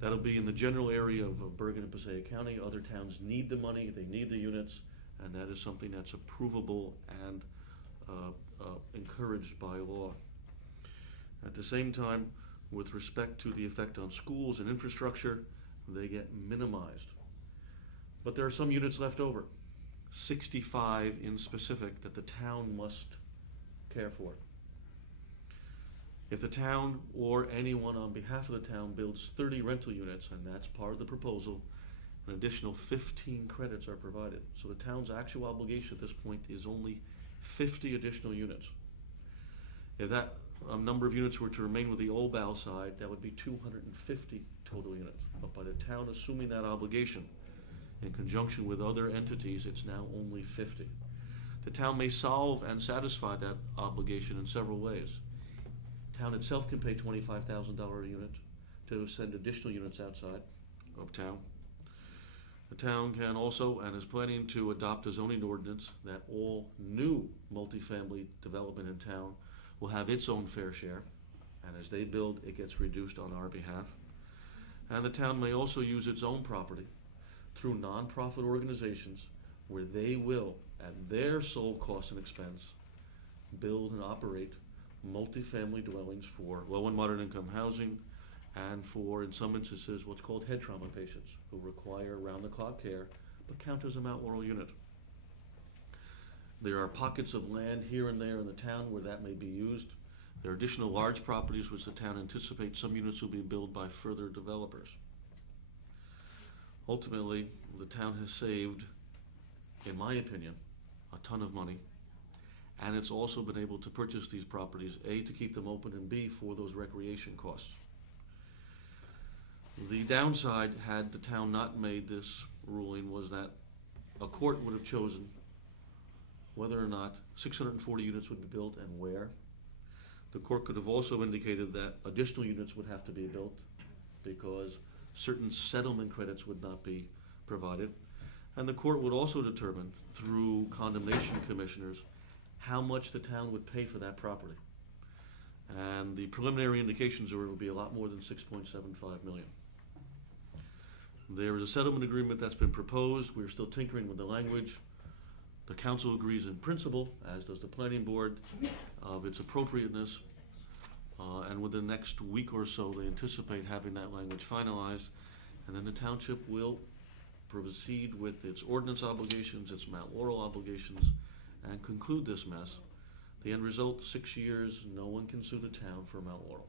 That'll be in the general area of Bergen and Passaic County. Other towns need the money, they need the units, and that is something that's approvable and encouraged by law. At the same time, with respect to the effect on schools and infrastructure, they get minimized. But there are some units left over, 65 in specific, that the town must care for. If the town or anyone on behalf of the town builds 30 rental units, and that's part of the proposal, an additional 15 credits are provided. So the town's actual obligation at this point is only 50 additional units. If that number of units were to remain with the Obal side, that would be 250 total units. But by the town assuming that obligation, in conjunction with other entities, it's now only 50. The town may solve and satisfy that obligation in several ways. The town itself can pay $25,000 a unit to send additional units outside of town. The town can also, and is planning to adopt a zoning ordinance that all new multifamily development in town will have its own fair share, And as they build, it gets reduced on our behalf. And the town may also use its own property through nonprofit organizations where they will, at their sole cost and expense, build and operate multifamily dwellings for low and moderate income housing and for, in some instances, what's called head trauma patients who require round-the-clock care but count as a Mount Laurel unit. There are pockets of land here and there in the town where that may be used. There are additional large properties which the town anticipates some units will be built by further developers. Ultimately, the town has saved, in my opinion, a ton of money, and it's also been able to purchase these properties, A, to keep them open, and B, for those recreation costs. The downside, had the town not made this ruling, was that a court would have chosen whether or not 640 units would be built and where. The court could have also indicated that additional units would have to be built because certain settlement credits would not be provided. And the court would also determine, through condemnation commissioners, how much the town would pay for that property. And the preliminary indications are it would be a lot more than $6.75 million. There is a settlement agreement that's been proposed. We're still tinkering with the language. The council agrees in principle, as does the planning board, of its appropriateness. And within the next week or so, they anticipate having that language finalized. And then the township will proceed with its ordinance obligations, its Mount Laurel obligations, and conclude this mess. The end result, 6 years, no one can sue the town for Mount Laurel.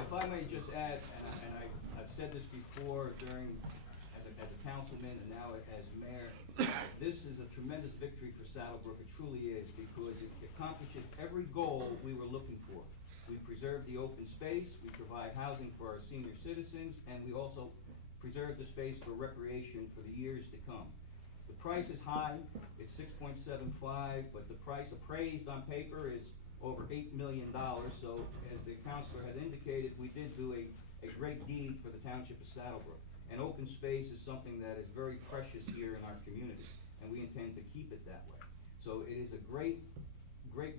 If I may just add, and I've said this before during, as a councilman and now as mayor, this is a tremendous victory for Saddle Brook. It truly is, because it accomplishes every goal we were looking for. We preserve the open space, we provide housing for our senior citizens, and we also preserve the space for recreation for the years to come. The price is high, it's $6.75, but the price appraised on paper is over $8 million. So as the councilor has indicated, we did do a great deed for the township of Saddle Brook. And open space is something that is very precious here in our community, and we intend to keep it that way. So it is a great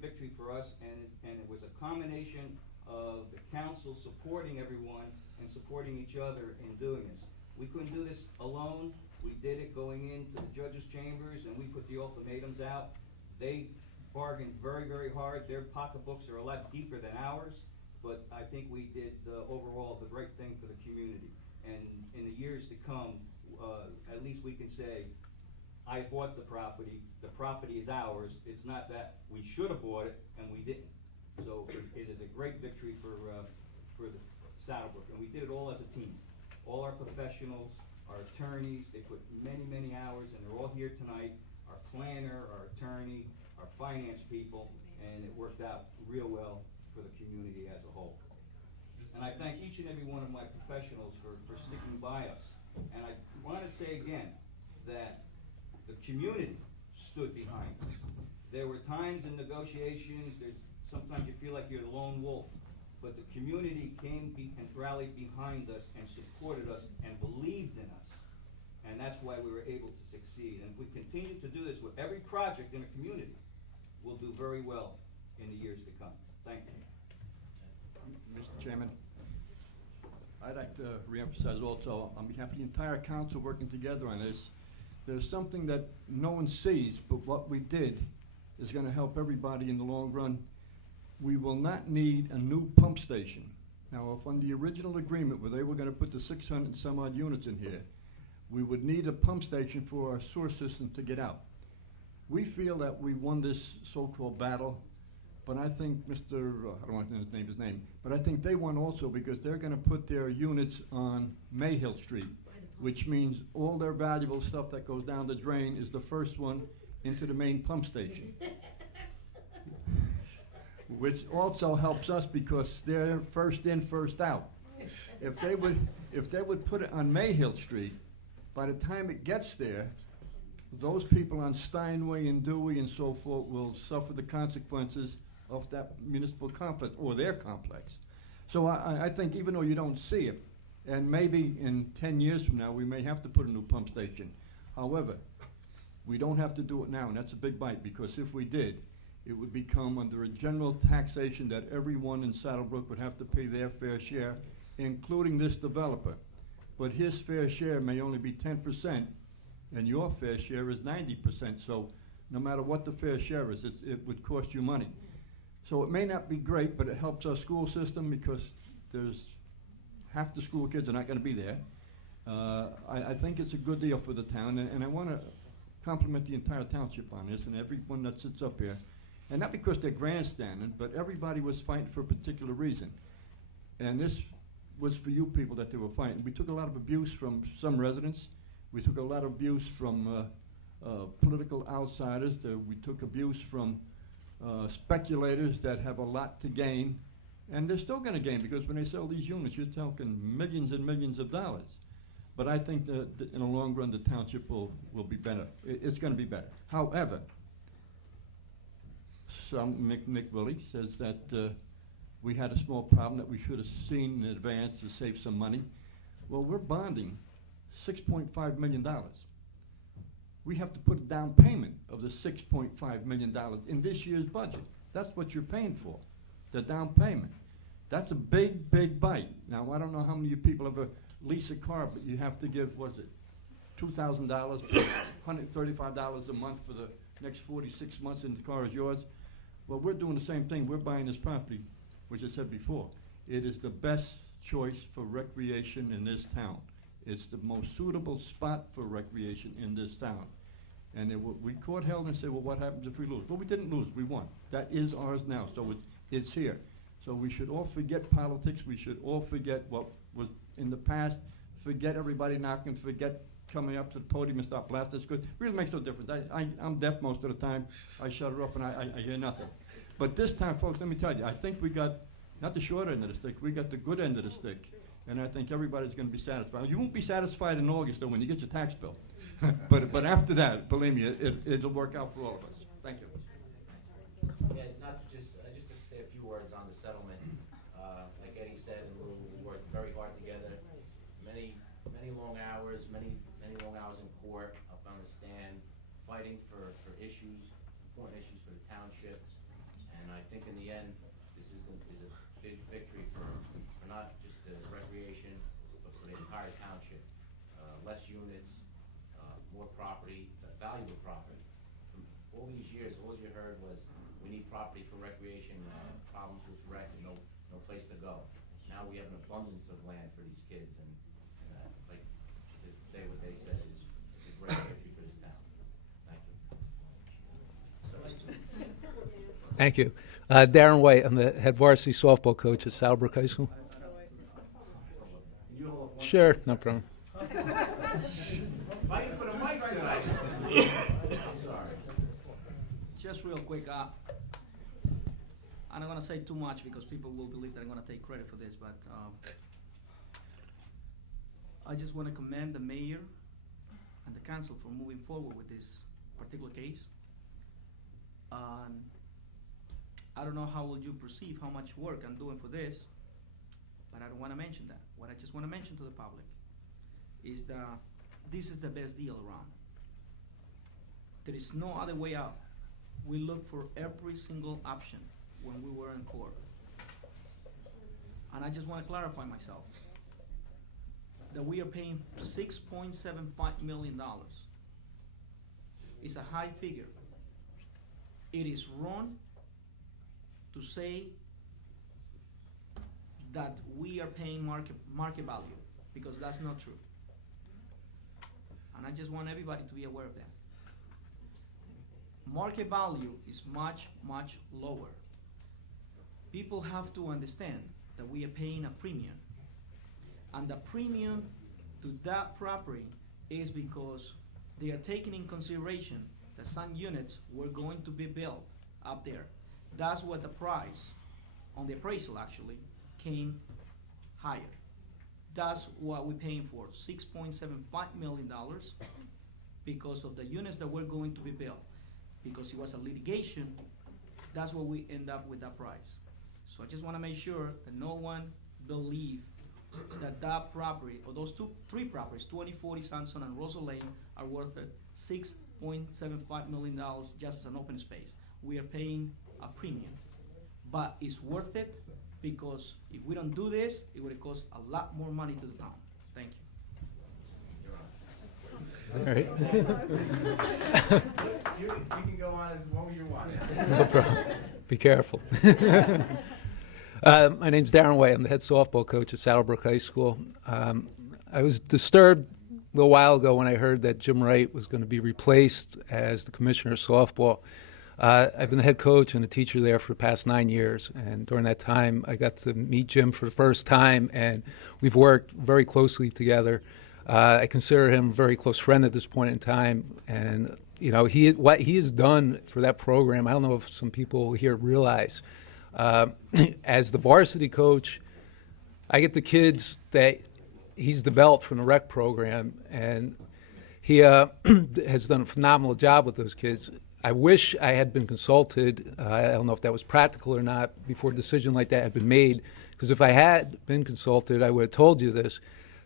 victory for us, and it was a combination of the council supporting everyone and supporting each other in doing this. We couldn't do this alone. We did it going into the judges' chambers, and we put the ultimatums out. They bargained very, very hard. Their pocketbooks are a lot deeper than ours, but I think we did overall the right thing for the community. And in the years to come, at least we can say, I bought the property is ours. It's not that we should have bought it and we didn't. So it is a great victory for the Saddle Brook, and we did it all as a team. All our professionals, our attorneys, they put many, many hours, and they're all here tonight. Our planner, our attorney, our finance people, and it worked out real well for the community as a whole. And I thank each and every one of my professionals for sticking by us. And I want to say again that the community stood behind us. There were times in negotiations, sometimes you feel like you're the lone wolf, but the community came and rallied behind us and supported us and believed in us. And that's why we were able to succeed. And if we continue to do this with every project in a community, we'll do very well in the years to come. Thank you. Mr. Chairman, I'd like to reemphasize also, on behalf of the entire council working together on this, there's something that no one sees, but what we did is going to help everybody in the long run. We will not need a new pump station. Now, if on the original agreement where they were going to put the 600 and some odd units in here, we would need a pump station for our sewer system to get out. We feel that we won this so-called battle, but I think I don't want to name his name, but I think they won also because they're going to put their units on Mayhill Street, which means all their valuable stuff that goes down the drain is the first one into the main pump station. Which also helps us because they're first in, first out. If they would put it on Mayhill Street, by the time it gets there, those people on Steinway and Dewey and so forth will suffer the consequences of that municipal complex, or their complex. So I think even though you don't see it, and maybe in 10 years from now we may have to put a new pump station. However, We don't have to do it now, and that's a big bite, because if we did, it would become under a general taxation that everyone in Saddle Brook would have to pay their fair share, including this developer. But his fair share may only be 10%, and your fair share is 90%, so no matter what the fair share is, it would cost you money. So it may not be great, but it helps our school system, because there's half the school kids are not gonna be there. I think it's a good deal for the town, and I wanna compliment the entire township on this, and everyone that sits up here. And not because they're grandstanding, but everybody was fighting for a particular reason. And this was for you people that they were fighting. We took a lot of abuse from some residents. We took a lot of abuse from political outsiders. We took abuse from speculators that have a lot to gain. And they're still gonna gain, because when they sell these units, you're talking millions and millions of dollars. But I think that in the long run, the township will be better. It's gonna be better. However, Nick Willie says that we had a small problem that we should have seen in advance to save some money. Well, we're bonding $6.5 million. We have to put a down payment of the $6.5 million in this year's budget. That's what you're paying for, the down payment. That's a big, big bite. Now, I don't know how many of you people ever lease a car, but you have to give, was it $2,000, $135 a month for the next 46 months, and the car is yours. Well, we're doing the same thing. We're buying this property, which I said before. It is the best choice for recreation in this town. It's the most suitable spot for recreation in this town. And we court held and said, well, what happens if we lose? Well, we didn't lose. We won. That is ours now, so it's here. So we should all forget politics. We should all forget what was in the past. Forget everybody knocking. Forget coming up to the podium and start blasting. It's good. Really makes no difference. I'm deaf most of the time. I shut her off and I hear nothing. But this time, folks, let me tell you, I think we got not the short end of the stick. We got the good end of the stick. And I think everybody's going to be satisfied. You won't be satisfied in August, though, when you get your tax bill. but after that, believe me, it'll work out for all of us. Thank you. Yeah, not to just to say a few words on the settlement. Like Eddie said, we worked very hard together. Many long hours, many long hours in court, up on the stand, fighting for issues, important issues for the township. And I think in the end, this is a big victory for not just the recreation, but for the entire township. Less units, more property, valuable property. From all these years, all you heard was, we need property for recreation, problems with rec, and no place to go. Now we have an abundance of land for these kids, and like to say what they said is a great victory for this town. Thank you. Thank you. Darren White, I'm the head varsity softball coach at Saddle Brook High School. Sure, no problem. Fighting for the mics tonight. I'm sorry. Just real quick, I'm not gonna say too much because people will believe that I'm gonna take credit for this, but I just wanna commend the mayor and the council for moving forward with this particular case. I don't know how will you perceive how much work I'm doing for this, but I don't wanna mention that. What I just wanna mention to the public is that this is the best deal around. There is no other way out. We looked for every single option when we were in court. And I just want to clarify myself that we are paying $6.75 million. It's a high figure. It is wrong to say that we are paying market value, because that's not true. And I just want everybody to be aware of that. Market value is much, much lower. People have to understand that we are paying a premium. And the premium to that property is because they are taking in consideration that some units were going to be built up there. That's what the price on the appraisal actually came higher. That's what we're paying for, $6.75 million, because of the units that were going to be built. Because it was a litigation, that's what we end up with that price. So I just want to make sure that no one believe that that property, or those three properties, 2040 Sanson and Rosa Lane, are worth $6 $1.75 million just as an open space. We are paying a premium. But it's worth it because if we don't do this, it would cost a lot more money to the town. Thank you. All right. You can go on as long as you want. No problem. Be careful. My name's Darren Way. I'm the head softball coach at Saddle Brook High School. I was disturbed a little while ago when I heard that Jim Wright was going to be replaced as the commissioner of softball. I've been the head coach and a teacher there for the past 9 years, and during that time I got to meet Jim for the first time, and we've worked very closely together. I consider him a very close friend at this point in time, and you know what he has done for that program. I don't know if some people here realize. As the varsity coach, I get the kids that he's developed from the rec program, and he has done a phenomenal job with those kids. I wish I had been consulted. I don't know if that was practical or not before a decision like that had been made, because if I had been consulted, I would have told you this,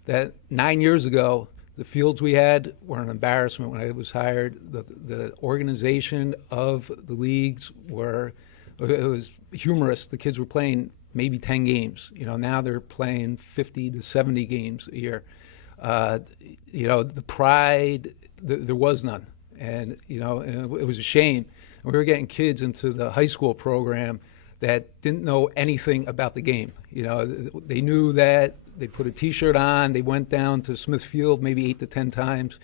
that 9 years ago, the fields we had were an embarrassment when I was hired. The organization of the leagues it was humorous. The kids were playing maybe 10 games. You know, now they're playing 50 to 70 games a year. You know, the pride, there was none. And, you know, it was a shame. And we were getting kids into the high school program that didn't know anything about the game. You know, they knew that they put a T-shirt on, they went down to Smith Field maybe 8 to 10 times,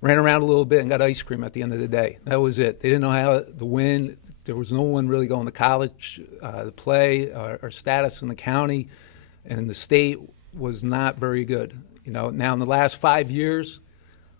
ran around a little bit and got ice cream at the end of the day. That was it. They didn't know how to win. There was no one really going to college to play. Our status in the county and the state was not very good. You know, now in the last 5 years,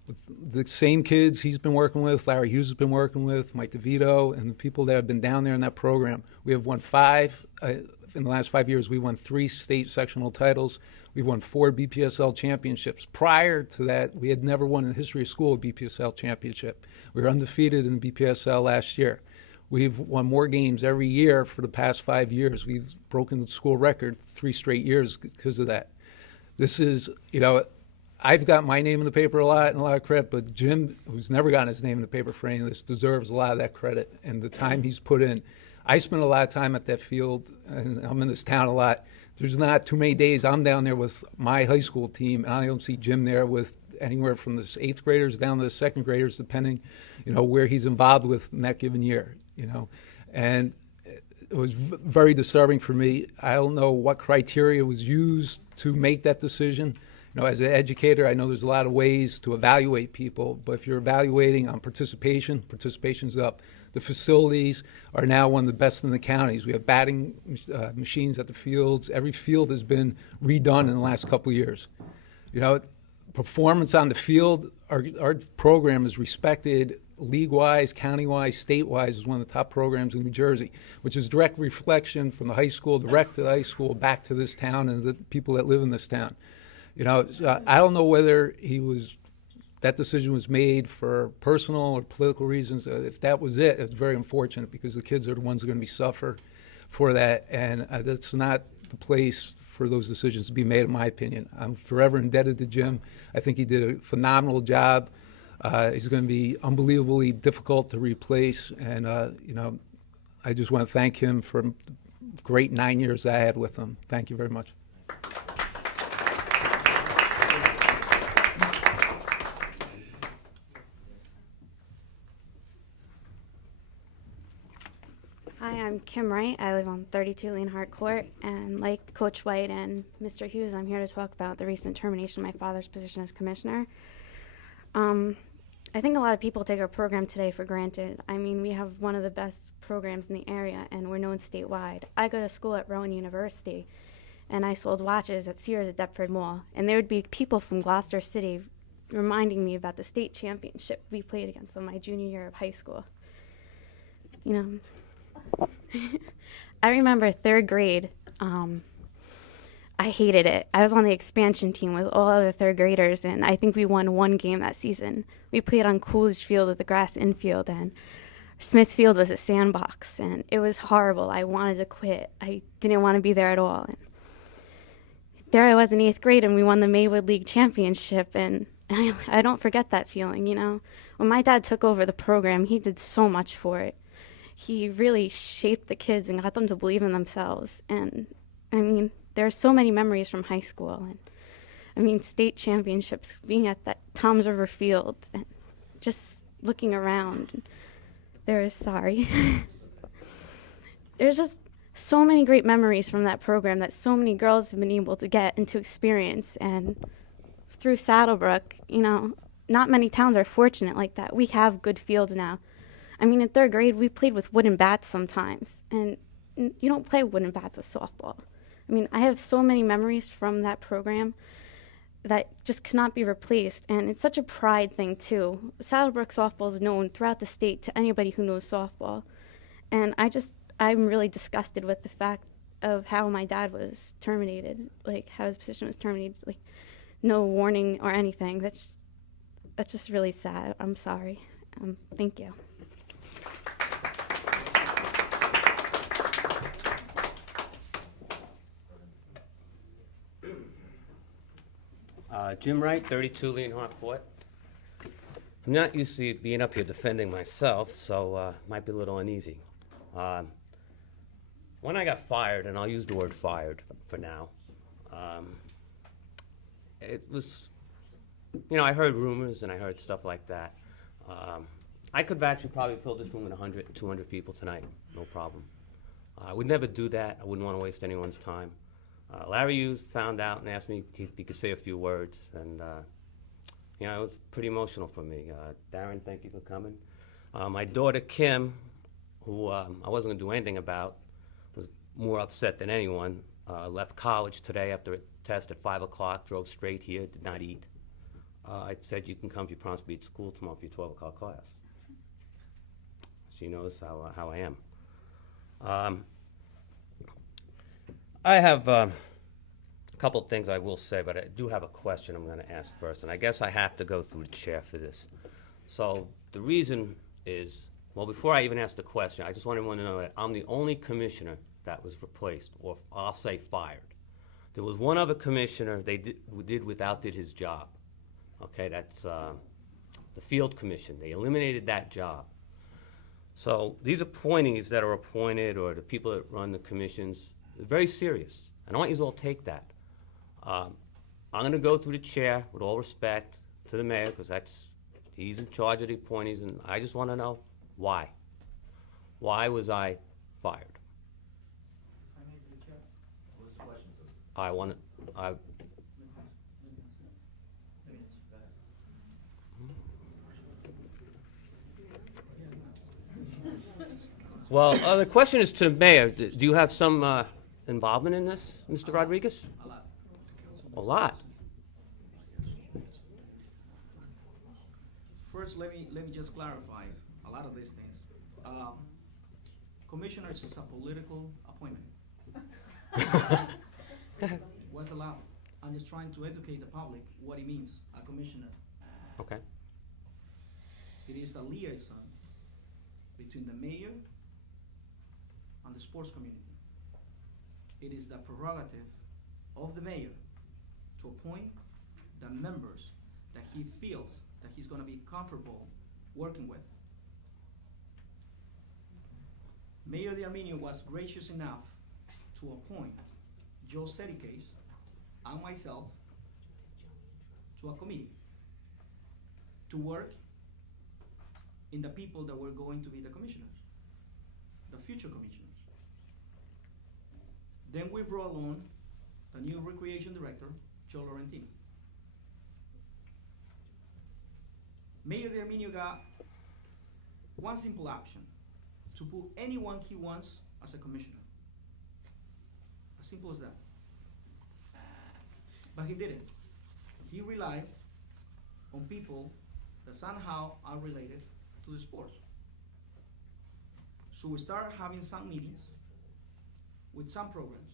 with the same kids he's been working with, Larry Hughes has been working with, Mike DeVito, and the people that have been down there in that program, we have won 5. In the last 5 years, we won 3 state sectional titles. We've won 4 BPSL championships. Prior to that, we had never won in the history of school a BPSL championship. We were undefeated in the BPSL last year. We've won more games every year for the past 5 years. We've broken the school record 3 straight years because of that. This is, you know, I've got my name in the paper a lot and a lot of credit, but Jim, who's never gotten his name in the paper for any of this, deserves a lot of that credit and the time he's put in. I spend a lot of time at that field, and I'm in this town a lot. There's not too many days I'm down there with my high school team, and I don't see Jim there with anywhere from the 8th graders down to the 2nd graders, depending, you know, where he's involved with in that given year, you know. And it was very disturbing for me. I don't know what criteria was used to make that decision. You know, as an educator, I know there's a lot of ways to evaluate people, but if you're evaluating on participation, participation's up. The facilities are now one of the best in the counties. We have batting machines at the fields. Every field has been redone in the last couple of years. You know, performance on the field, our program is respected league-wise, county-wise, state-wise, is one of the top programs in New Jersey, which is a direct reflection from the high school, direct to the high school, back to this town and the people that live in this town. You know, I don't know whether that decision was made for personal or political reasons. If that was it, it's very unfortunate because the kids are the ones who are going to be suffer for that, and that's not the place for those decisions to be made, in my opinion. I'm forever indebted to Jim. I think he did a phenomenal job. He's going to be unbelievably difficult to replace, and you know, I just want to thank him for the great 9 years I had with him. Thank you very much. Hi, I'm Kim Wright. I live on 32 Leonhardt Court, and like Coach White and Mr. Hughes, I'm here to talk about the recent termination of my father's position as commissioner. I think a lot of people take our program today for granted. I mean, we have one of the best programs in the area, and we're known statewide. I go to school at Rowan University, and I sold watches at Sears at Deptford Mall, and there would be people from Gloucester City reminding me about the state championship we played against them my junior year of high school. You know, I remember 3rd grade. I hated it. I was on the expansion team with all other 3rd graders, and I think we won 1 game that season. We played on Coolidge Field with the grass infield, and Smith Field was a sandbox, and it was horrible. I wanted to quit. I didn't want to be there at all. And there I was in 8th grade, and we won the Maywood League Championship, and And I don't forget that feeling, you know. When my dad took over the program, he did so much for it. He really shaped the kids and got them to believe in themselves. And, I mean, there are so many memories from high school. And, I mean, state championships, being at that Toms River Field, and just looking around. There's just so many great memories from that program that so many girls have been able to get and to experience. And through Saddle Brook, you know, not many towns are fortunate like that. We have good fields now. I mean, in 3rd grade, we played with wooden bats sometimes, and you don't play wooden bats with softball. I mean, I have so many memories from that program that just cannot be replaced, and it's such a pride thing, too. Saddle Brook softball is known throughout the state to anybody who knows softball, and I'm really disgusted with the fact of how my dad was terminated, like how his position was terminated, like no warning or anything. That's just really sad. I'm sorry. Thank you. Jim Wright, 32 Leonhardt Court. I'm not used to being up here defending myself, so might be a little uneasy. When I got fired, and I'll use the word fired for now, it was, you know, I heard rumors and I heard stuff like that. I could have actually probably filled this room with 100, 200 people tonight, no problem. I would never do that. I wouldn't want to waste anyone's time. Larry Hughes found out and asked me if he could say a few words, and you know, it was pretty emotional for me. Darren, thank you for coming. My daughter Kim, who I wasn't going to do anything about, was more upset than anyone. Left college today after a test at 5 o'clock, drove straight here, did not eat. I said, you can come if you promise to be at school tomorrow for your 12 o'clock class. She knows how I am. I have a couple of things I will say, but I do have a question I'm going to ask first, and I guess I have to go through the chair for this. So the reason is, well, before I even ask the question, I just want everyone to know that I'm the only commissioner that was replaced, or I'll say fired. There was one other commissioner who outdid his job. Okay, that's the field commission. They eliminated that job. So these appointees that are appointed, or the people that run the commissions, it's very serious. And I want you to all take that. I'm going to go through the chair with all respect to the mayor, because he's in charge of the appointees, and I just want to know why. Why was I fired? I want to. Well, the question is to the mayor. Do you have some involvement in this, Mr. Rodriguez? A lot. A lot. First, let me just clarify a lot of these things. Commissioners is a political appointment. What's allowed? I'm just trying to educate the public what it means, a commissioner. Okay. It is a liaison between the mayor and the sports community. It is the prerogative of the mayor to appoint the members that he feels that he's going to be comfortable working with. Mayor D'Arminio was gracious enough to appoint Joe Sedicase and myself to a committee to work in the people that were going to be the commissioners, the future commissioners. Then we brought along the new recreation director, Joe Laurentini. Mayor D'Arminio got one simple option: to put anyone he wants as a commissioner. As simple as that. But he didn't. He relied on people that somehow are related to the sports. So we started having some meetings with some programs.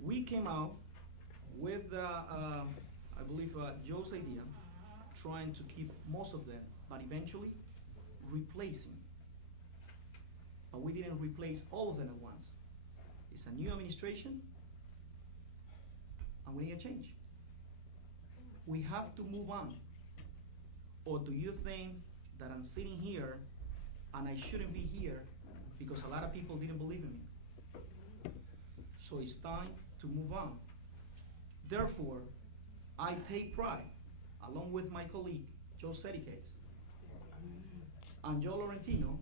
We came out with, I believe, Joe's idea, trying to keep most of them, but eventually replacing. But we didn't replace all of them at once. It's a new administration. and we need a change. We have to move on. Or do you think that I'm sitting here and I shouldn't be here because a lot of people didn't believe in me? So it's time to move on. Therefore, I take pride, along with my colleague, Joe Sedicase, and Joe Laurentino,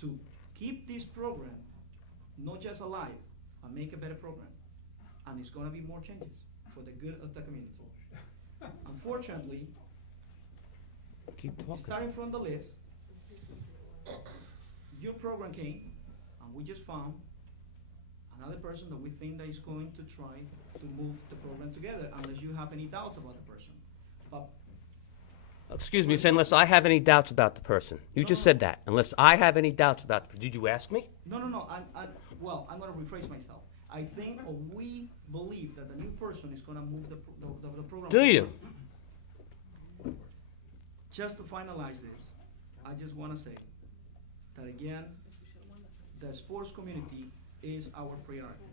to keep this program not just alive, but make a better program. And it's gonna be more changes for the good of the community. Unfortunately, starting from the list, your program came, and we just found another person that we think that is going to try to move the program together, unless you have any doubts about the person. But Excuse me, you said unless I have any doubts about the person. You just said that. Unless I have any doubts about the person. Did you ask me? no, well, I'm gonna rephrase myself. I think, or we believe that the new person is gonna move the program. Do you? Just to finalize this, I just wanna say that again, the sports community is our priority.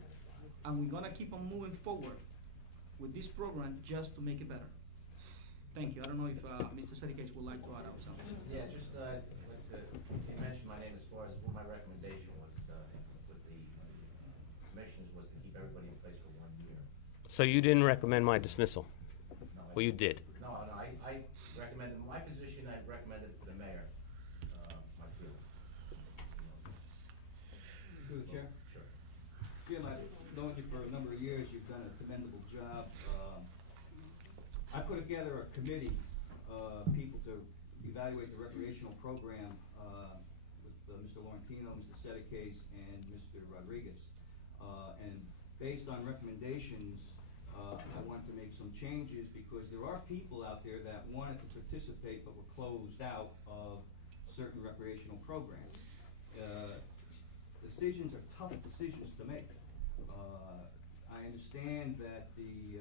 And we're gonna keep on moving forward with this program just to make it better. Thank you. I don't know if Mr. Sedicase would like to add up something. Yeah, just, like you mentioned my name as far as what my recommendation was, with the commissioners was to keep everybody in place for 1 year. So you didn't recommend my dismissal? No, Well, you did. No, I recommended, my position, I recommended to the mayor, my feelings. Through the chair? Sure. Jim, I've known you for a number of years. You've done a commendable job. I put together a committee, people to evaluate the recreational program with Mr. Laurentino, Mr. Sedicase, and Mr. Rodriguez. And based on recommendations, I wanted to make some changes because there are people out there that wanted to participate but were closed out of certain recreational programs. Decisions are tough decisions to make. I understand that the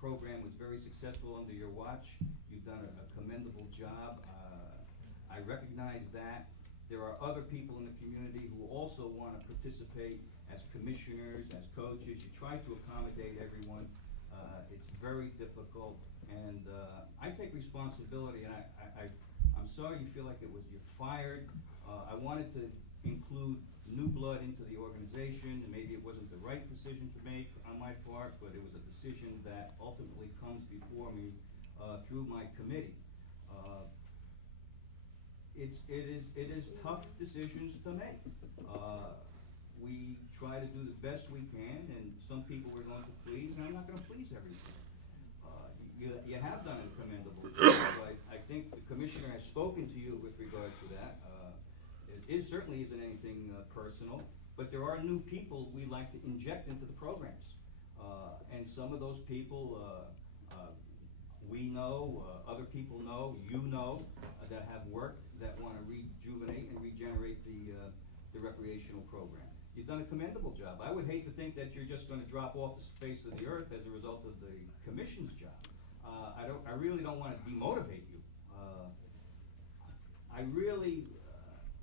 program was very successful under your watch. You've done a commendable job. I recognize that. There are other people in the community who also want to participate as commissioners, as coaches. You try to accommodate everyone. It's very difficult, and I take responsibility, and I'm sorry you feel like you're fired. I wanted to include new blood into the organization, and maybe it wasn't the right decision to make on my part, but it was a decision that ultimately comes before me through my committee. It is tough decisions to make. We try to do the best we can, and some people we're going to please, and I'm not going to please everyone. You have done a commendable job. I think the commissioner has spoken to you with regard to that. It certainly isn't anything personal, but there are new people we'd like to inject into the programs. And some of those people we know, other people know, you know, that have worked, that want to rejuvenate and regenerate the recreational program. You've done a commendable job. I would hate to think that you're just going to drop off the face of the earth as a result of the commission's job. I really don't want to demotivate you. I really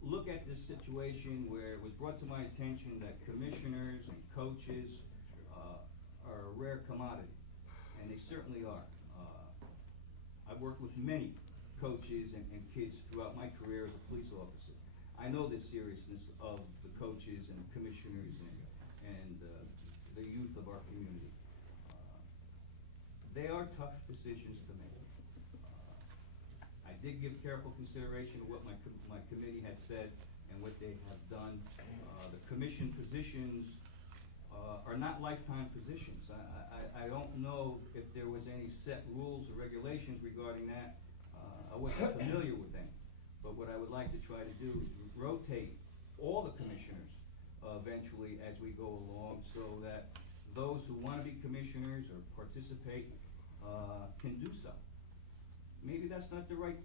look at this situation where it was brought to my attention that commissioners and coaches are a rare commodity, and they certainly are. I've worked with many coaches and kids throughout my career as a police officer. I know the seriousness of the coaches and commissioners and the youth of our community. They are tough decisions to make. I did give careful consideration to what my committee had said and what they have done. The commission positions are not lifetime positions. I don't know if there was any set rules or regulations regarding that. I wasn't familiar with them. But what I would like to try to do is rotate all the commissioners eventually as we go along, so that those who want to be commissioners or participate can do so. Maybe that's not the right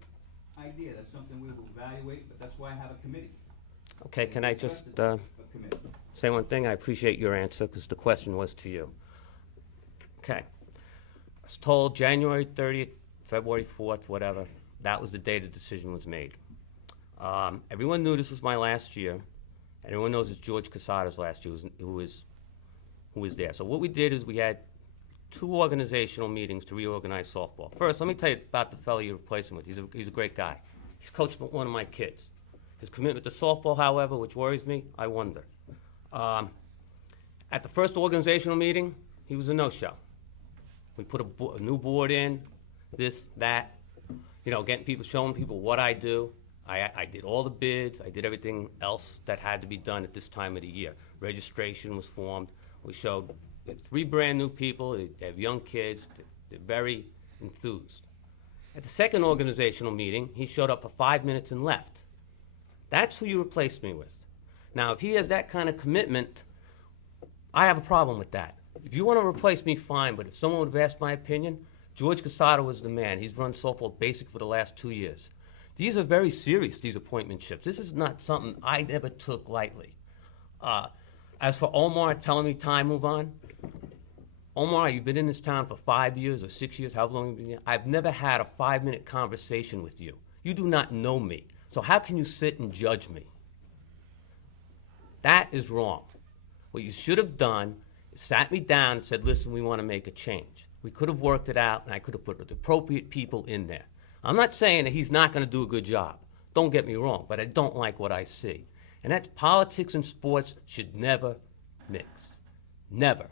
idea. That's something we will evaluate, but that's why I have a committee. Okay, can I just A committee. say one thing? I appreciate your answer because the question was to you. Okay. I was told January 30th, February 4th, whatever, that was the day the decision was made. Everyone knew this was my last year. Everyone knows it's George Casada's last year, who is who was there. So what we did is we had 2 organizational meetings to reorganize softball. First, let me tell you about the fellow you're replacing with. He's a great guy. He's coached one of my kids. His commitment to softball, however, which worries me, I wonder. At the first organizational meeting, he was a no-show. We put a new board in, this, that, getting people, showing people what I do. I did all the bids. I did everything else that had to be done at this time of the year. Registration was formed. We showed 3 brand new people. They have young kids. They're very enthused. At the second organizational meeting, he showed up for 5 minutes and left. That's who you replaced me with. Now, if he has that kind of commitment, I have a problem with that. If you want to replace me, fine, but if someone would have asked my opinion, George Casado was the man. He's run softball basic for the last 2 years. These are very serious, these appointmentships. This is not something I ever took lightly. As for Omar telling me time, move on, Omar, you've been in this town for 5 years or 6 years, however long you've been here. I've never had a 5-minute conversation with you. You do not know me. So how can you sit and judge me? That is wrong. What you should have done is sat me down and said, listen, we want to make a change. We could have worked it out, and I could have put the appropriate people in there. I'm not saying that he's not going to do a good job. Don't get me wrong, but I don't like what I see. And that's politics and sports should never mix. Never.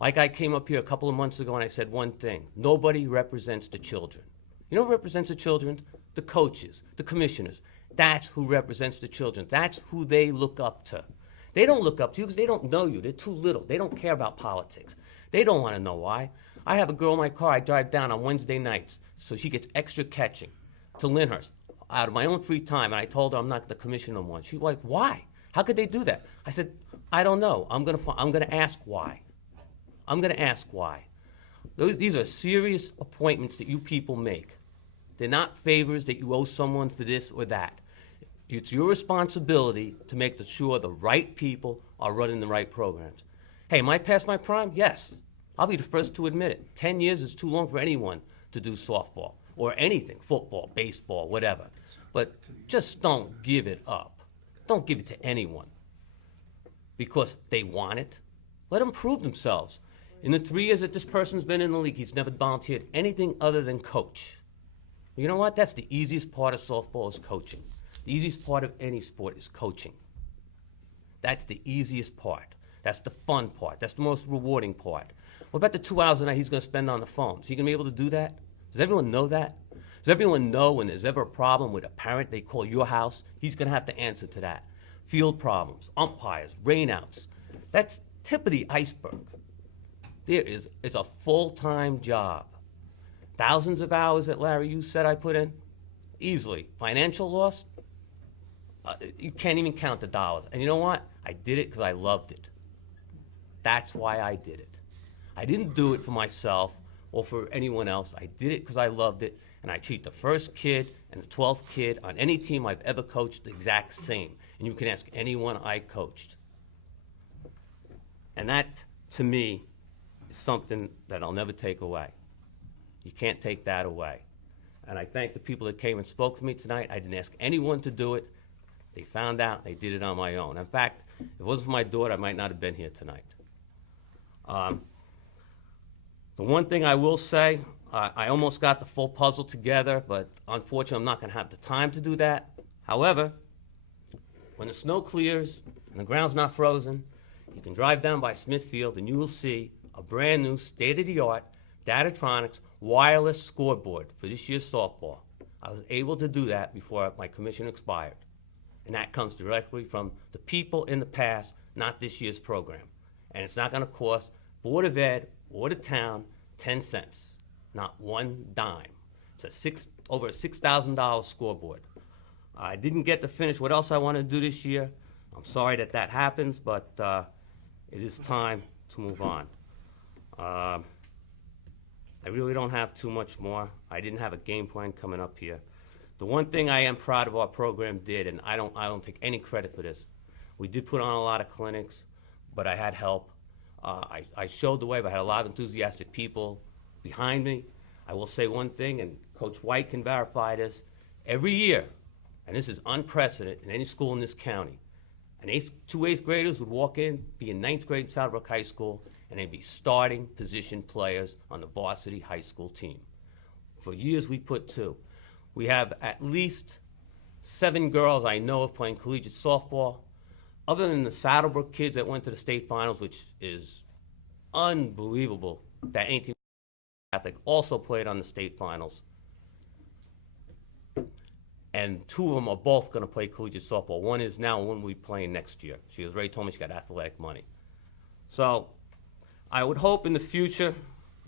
Like I came up here a couple of months ago and I said one thing. Nobody represents the children. You know who represents the children? The coaches, the commissioners. That's who represents the children. That's who they look up to. They don't look up to you because they don't know you. They're too little. They don't care about politics. They don't want to know why. I have a girl in my car I drive down on Wednesday nights so she gets extra catching to Lyndhurst out of my own free time, and I told her I'm not the commissioner one. She's like, why? How could they do that? I said, I don't know. I'm gonna ask why. I'm gonna ask why. These are serious appointments that you people make. They're not favors that you owe someone for this or that. It's your responsibility to make sure the right people are running the right programs. Hey, am I past my prime? Yes. I'll be the first to admit it. 10 years is too long for anyone to do softball or anything, football, baseball, whatever. But just don't give it up. Don't give it to anyone because they want it. Let them prove themselves. In the 3 years that this person's been in the league, he's never volunteered anything other than coach. You know what? That's the easiest part of softball is coaching. The easiest part of any sport is coaching. That's the easiest part. That's the fun part. That's the most rewarding part. What about the 2 hours a night he's going to spend on the phone? Is he going to be able to do that? Does everyone know that? Does everyone know when there's ever a problem with a parent, they call your house? He's going to have to answer to that. Field problems, umpires, rainouts. That's tip of the iceberg. It's a full-time job. Thousands of hours that Larry, you said I put in? Easily. Financial loss? You can't even count the dollars. And you know what? I did it because I loved it. That's why I did it. I didn't do it for myself or for anyone else. I did it because I loved it, and I treat the first kid and the 12th kid on any team I've ever coached the exact same. And you can ask anyone I coached. And that, to me, is something that I'll never take away. You can't take that away. And I thank the people that came and spoke for me tonight. I didn't ask anyone to do it. They found out. They did it on my own. In fact, if it wasn't for my daughter, I might not have been here tonight. The one thing I will say, I almost got the full puzzle together, but unfortunately I'm not going to have the time to do that. However, when the snow clears and the ground's not frozen, you can drive down by Smithfield and you will see a brand new state-of-the-art Datatronics wireless scoreboard for this year's softball. I was able to do that before my commission expired. And that comes directly from the people in the past, not this year's program. And it's not going to cost Board of Ed or the town 10 cents, not one dime. It's over a $6,000 scoreboard. I didn't get to finish what else I wanted to do this year. I'm sorry that happens, but it is time to move on. I really don't have too much more. I didn't have a game plan coming up here. The one thing I am proud of our program did, and I don't take any credit for this, we did put on a lot of clinics, but I had help. I showed the way, but I had a lot of enthusiastic people behind me. I will say one thing, and Coach White can verify this. Every year, and this is unprecedented in any school in this county, Two eighth graders would walk in, be in ninth grade in Saddle Brook High School, and they'd be starting position players on the varsity high school team. For years, we put 2. We have at least 7 girls I know of playing collegiate softball. Other than the Saddle Brook kids that went to the state finals, which is unbelievable that any team Catholic also played on the state finals. And 2 of them are both going to play collegiate softball. One is now, and one will be playing next year. She has already told me she got athletic money. So I would hope in the future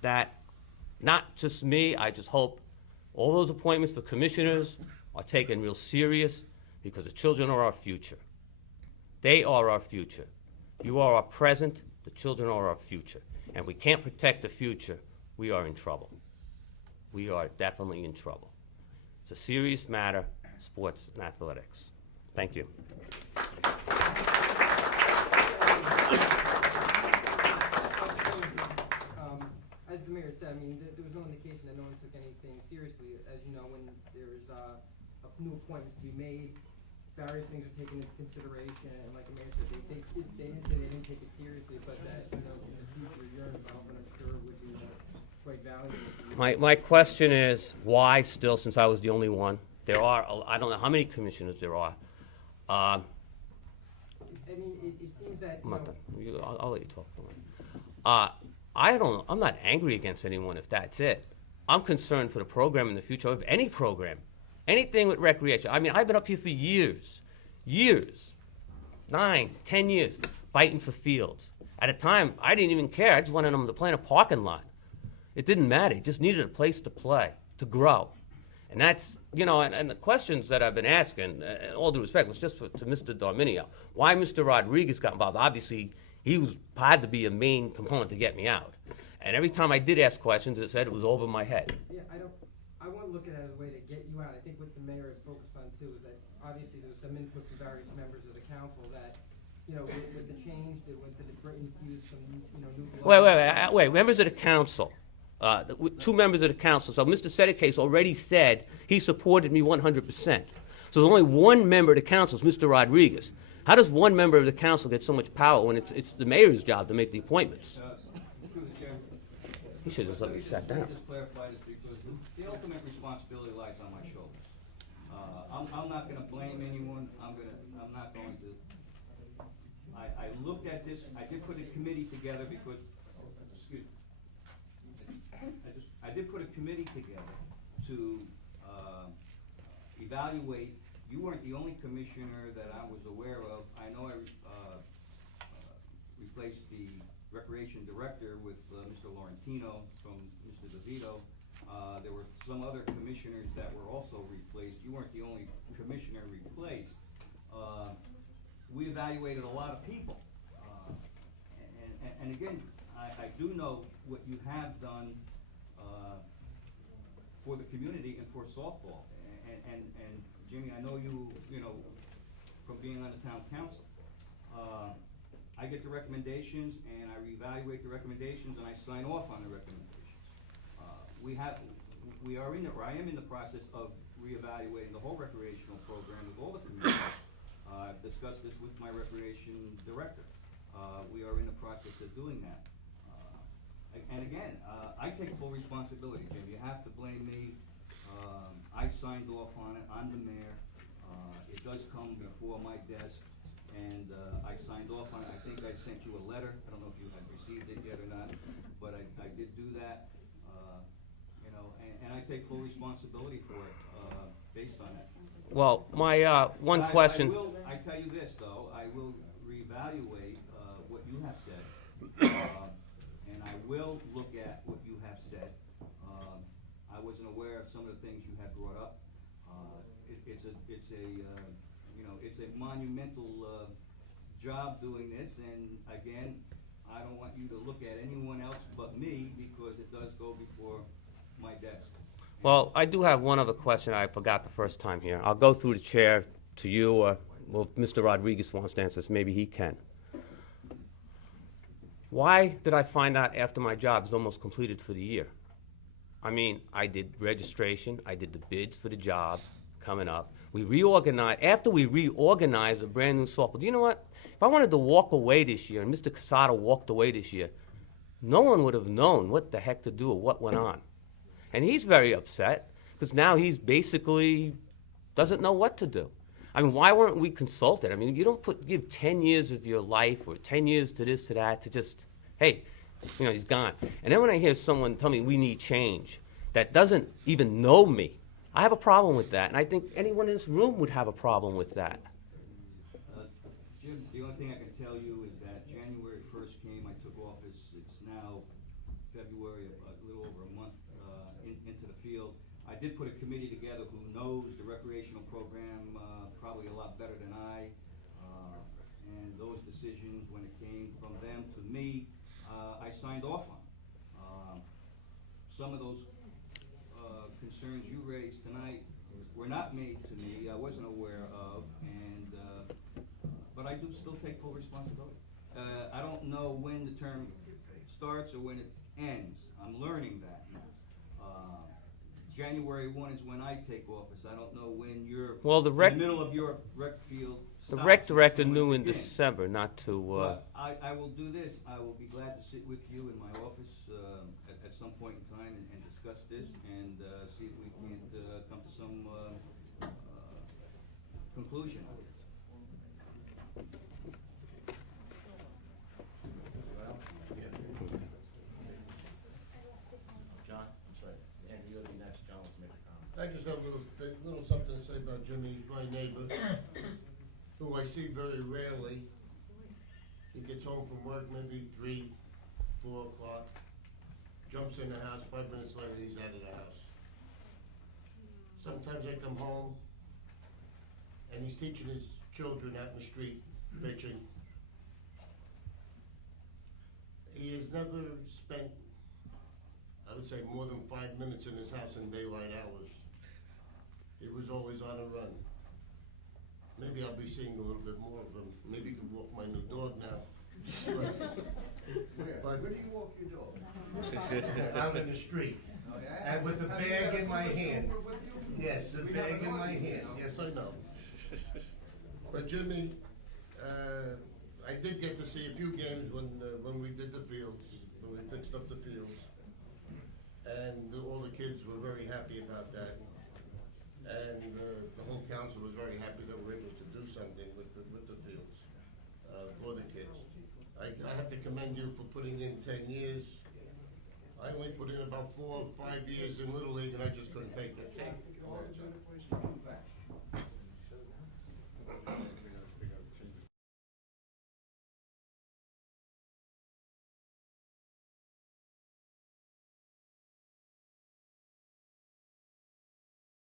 that not just me, I just hope all those appointments for commissioners are taken real serious, because the children are our future. They are our future. You are our present, the children are our future. And if we can't protect the future, we are in trouble. We are definitely in trouble. It's a serious matter, sports and athletics. Thank you. As the mayor said, I mean, there was no indication that no one took anything seriously. As you know, when there's new appointments to be made, various things are taken into consideration, and like the mayor said, they didn't say they didn't take it seriously, but that, you know, in the future, your involvement, I'm sure, would be quite valuable. My question is, why still, since I was the only one? There are, I don't know how many commissioners there are. I mean, it seems that, I'll let you talk. I'm not angry against anyone if that's it. I'm concerned for the program in the future of any program, anything with recreation. I mean, I've been up here for years, 9, 10 years, fighting for fields. At a time, I didn't even care. I just wanted them to play in a parking lot. It didn't matter. It just needed a place to play, to grow. And that's, you know, and the questions that I've been asking, all due respect, was just to Mr. Darminio. Why Mr. Rodriguez got involved? Obviously, he had to be a main component to get me out. And every time I did ask questions, it said it was over my head. Yeah, I won't look at it as a way to get you out. I think what the mayor had focused on too is that obviously there was some input from various members of the council that, you know, with the change, they went to infuse some, you know, new blood. Wait, members of the council. 2 members of the council. So Mr. Sedekase already said he supported me 100%. So there's only 1 member of the council, it's Mr. Rodriguez. How does 1 member of the council get so much power when it's the mayor's job to make the appointments? He should have just let me sit down. Let me just clarify this, because the ultimate responsibility lies on my shoulders. I'm not going to blame anyone. I'm not going to. I looked at this. I did put a committee together because. Excuse me. I did put a committee together to evaluate. You weren't the only commissioner that I was aware of. I know I replaced the recreation director with Mr. Laurentino from Mr. DeVito. There were some other commissioners that were also replaced. You weren't the only commissioner replaced. We evaluated a lot of people. And again, I do know what you have done for the community and for softball. And Jimmy, I know you know, from being on the town council. I get the recommendations, and I reevaluate the recommendations, and I sign off on the recommendations. I am in the process of reevaluating the whole recreational program with all the communities. I've discussed this with my recreation director. We are in the process of doing that. And again, I take full responsibility, Jim. You have to blame me. I signed off on it. I'm the mayor. It does come before my desk. And I signed off on it. I think I sent you a letter. I don't know if you had received it yet or not, but I did do that. You know, and I take full responsibility for it based on that. Well, my one question. I tell you this though, I will reevaluate what you have said, and I will look at what you have said. I wasn't aware of some of the things you had brought up. It's a monumental job doing this, and again, I don't want you to look at anyone else but me, because it does go before my desk. Well, I do have one other question I forgot the first time here. I'll go through the chair to you, or well, if Mr. Rodriguez wants to answer this, maybe he can. Why did I find out after my job is almost completed for the year? I mean, I did registration, I did the bids for the job, coming up. We reorganize, after we reorganize a brand new softball, do you know what? If I wanted to walk away this year, and Mr. Casada walked away this year, no one would have known what the heck to do or what went on. And he's very upset, because now he's basically doesn't know what to do. I mean, why weren't we consulted? I mean, you don't give 10 years of your life or 10 years to this, to that, to just, hey, you know, he's gone. And then when I hear someone tell me we need change that doesn't even know me, I have a problem with that. And I think anyone in this room would have a problem with that. Jim, the only thing I can tell you is that January 1st came, I took office. It's now February, a little over a month into the field. I did put a committee together who knows the recreational program probably a lot better than I. And those decisions, when it came from them to me, I signed off on. Some of those concerns you raised tonight were not made to me, I wasn't aware of, and but I do still take full responsibility. I don't know when the term starts or when it ends. I'm learning that now. January 1 is when I take office. I don't know when you're Well, in the middle of your rec field. The stops rec and director when knew it in begins. December not to. But I will do this. I will be glad to sit with you in my office at some point in time and discuss this and see if we can't come to some conclusion. John, I'm sorry. Andy, you'll be next. John wants to make a comment. I just have a little something to say about Jimmy. He's my neighbor, who I see very rarely. He gets home from work maybe 3, 4 o'clock, jumps in the house, 5 minutes later he's out of the house. Sometimes I come home and he's teaching his children out in the street, pitching. He has never spent, I would say, more than 5 minutes in his house in daylight hours. He was always on a run. Maybe I'll be seeing a little bit more of him. Maybe he can walk my new dog now. Where do you walk your dog? Out in the street. Oh, yeah? And with the Have you bag got in my a hand. with you? Yes, the We got bag an in my audience, hand. you know. Yes, I know. But Jimmy, I did get to see a few games when we did the fields, when we fixed up the fields. And all the kids were very happy about that. And the whole council was very happy that we're able to do something with the fields for the kids. I have to commend you for putting in 10 years. I only put in about 4 or 5 years in Little League, and I just couldn't take it.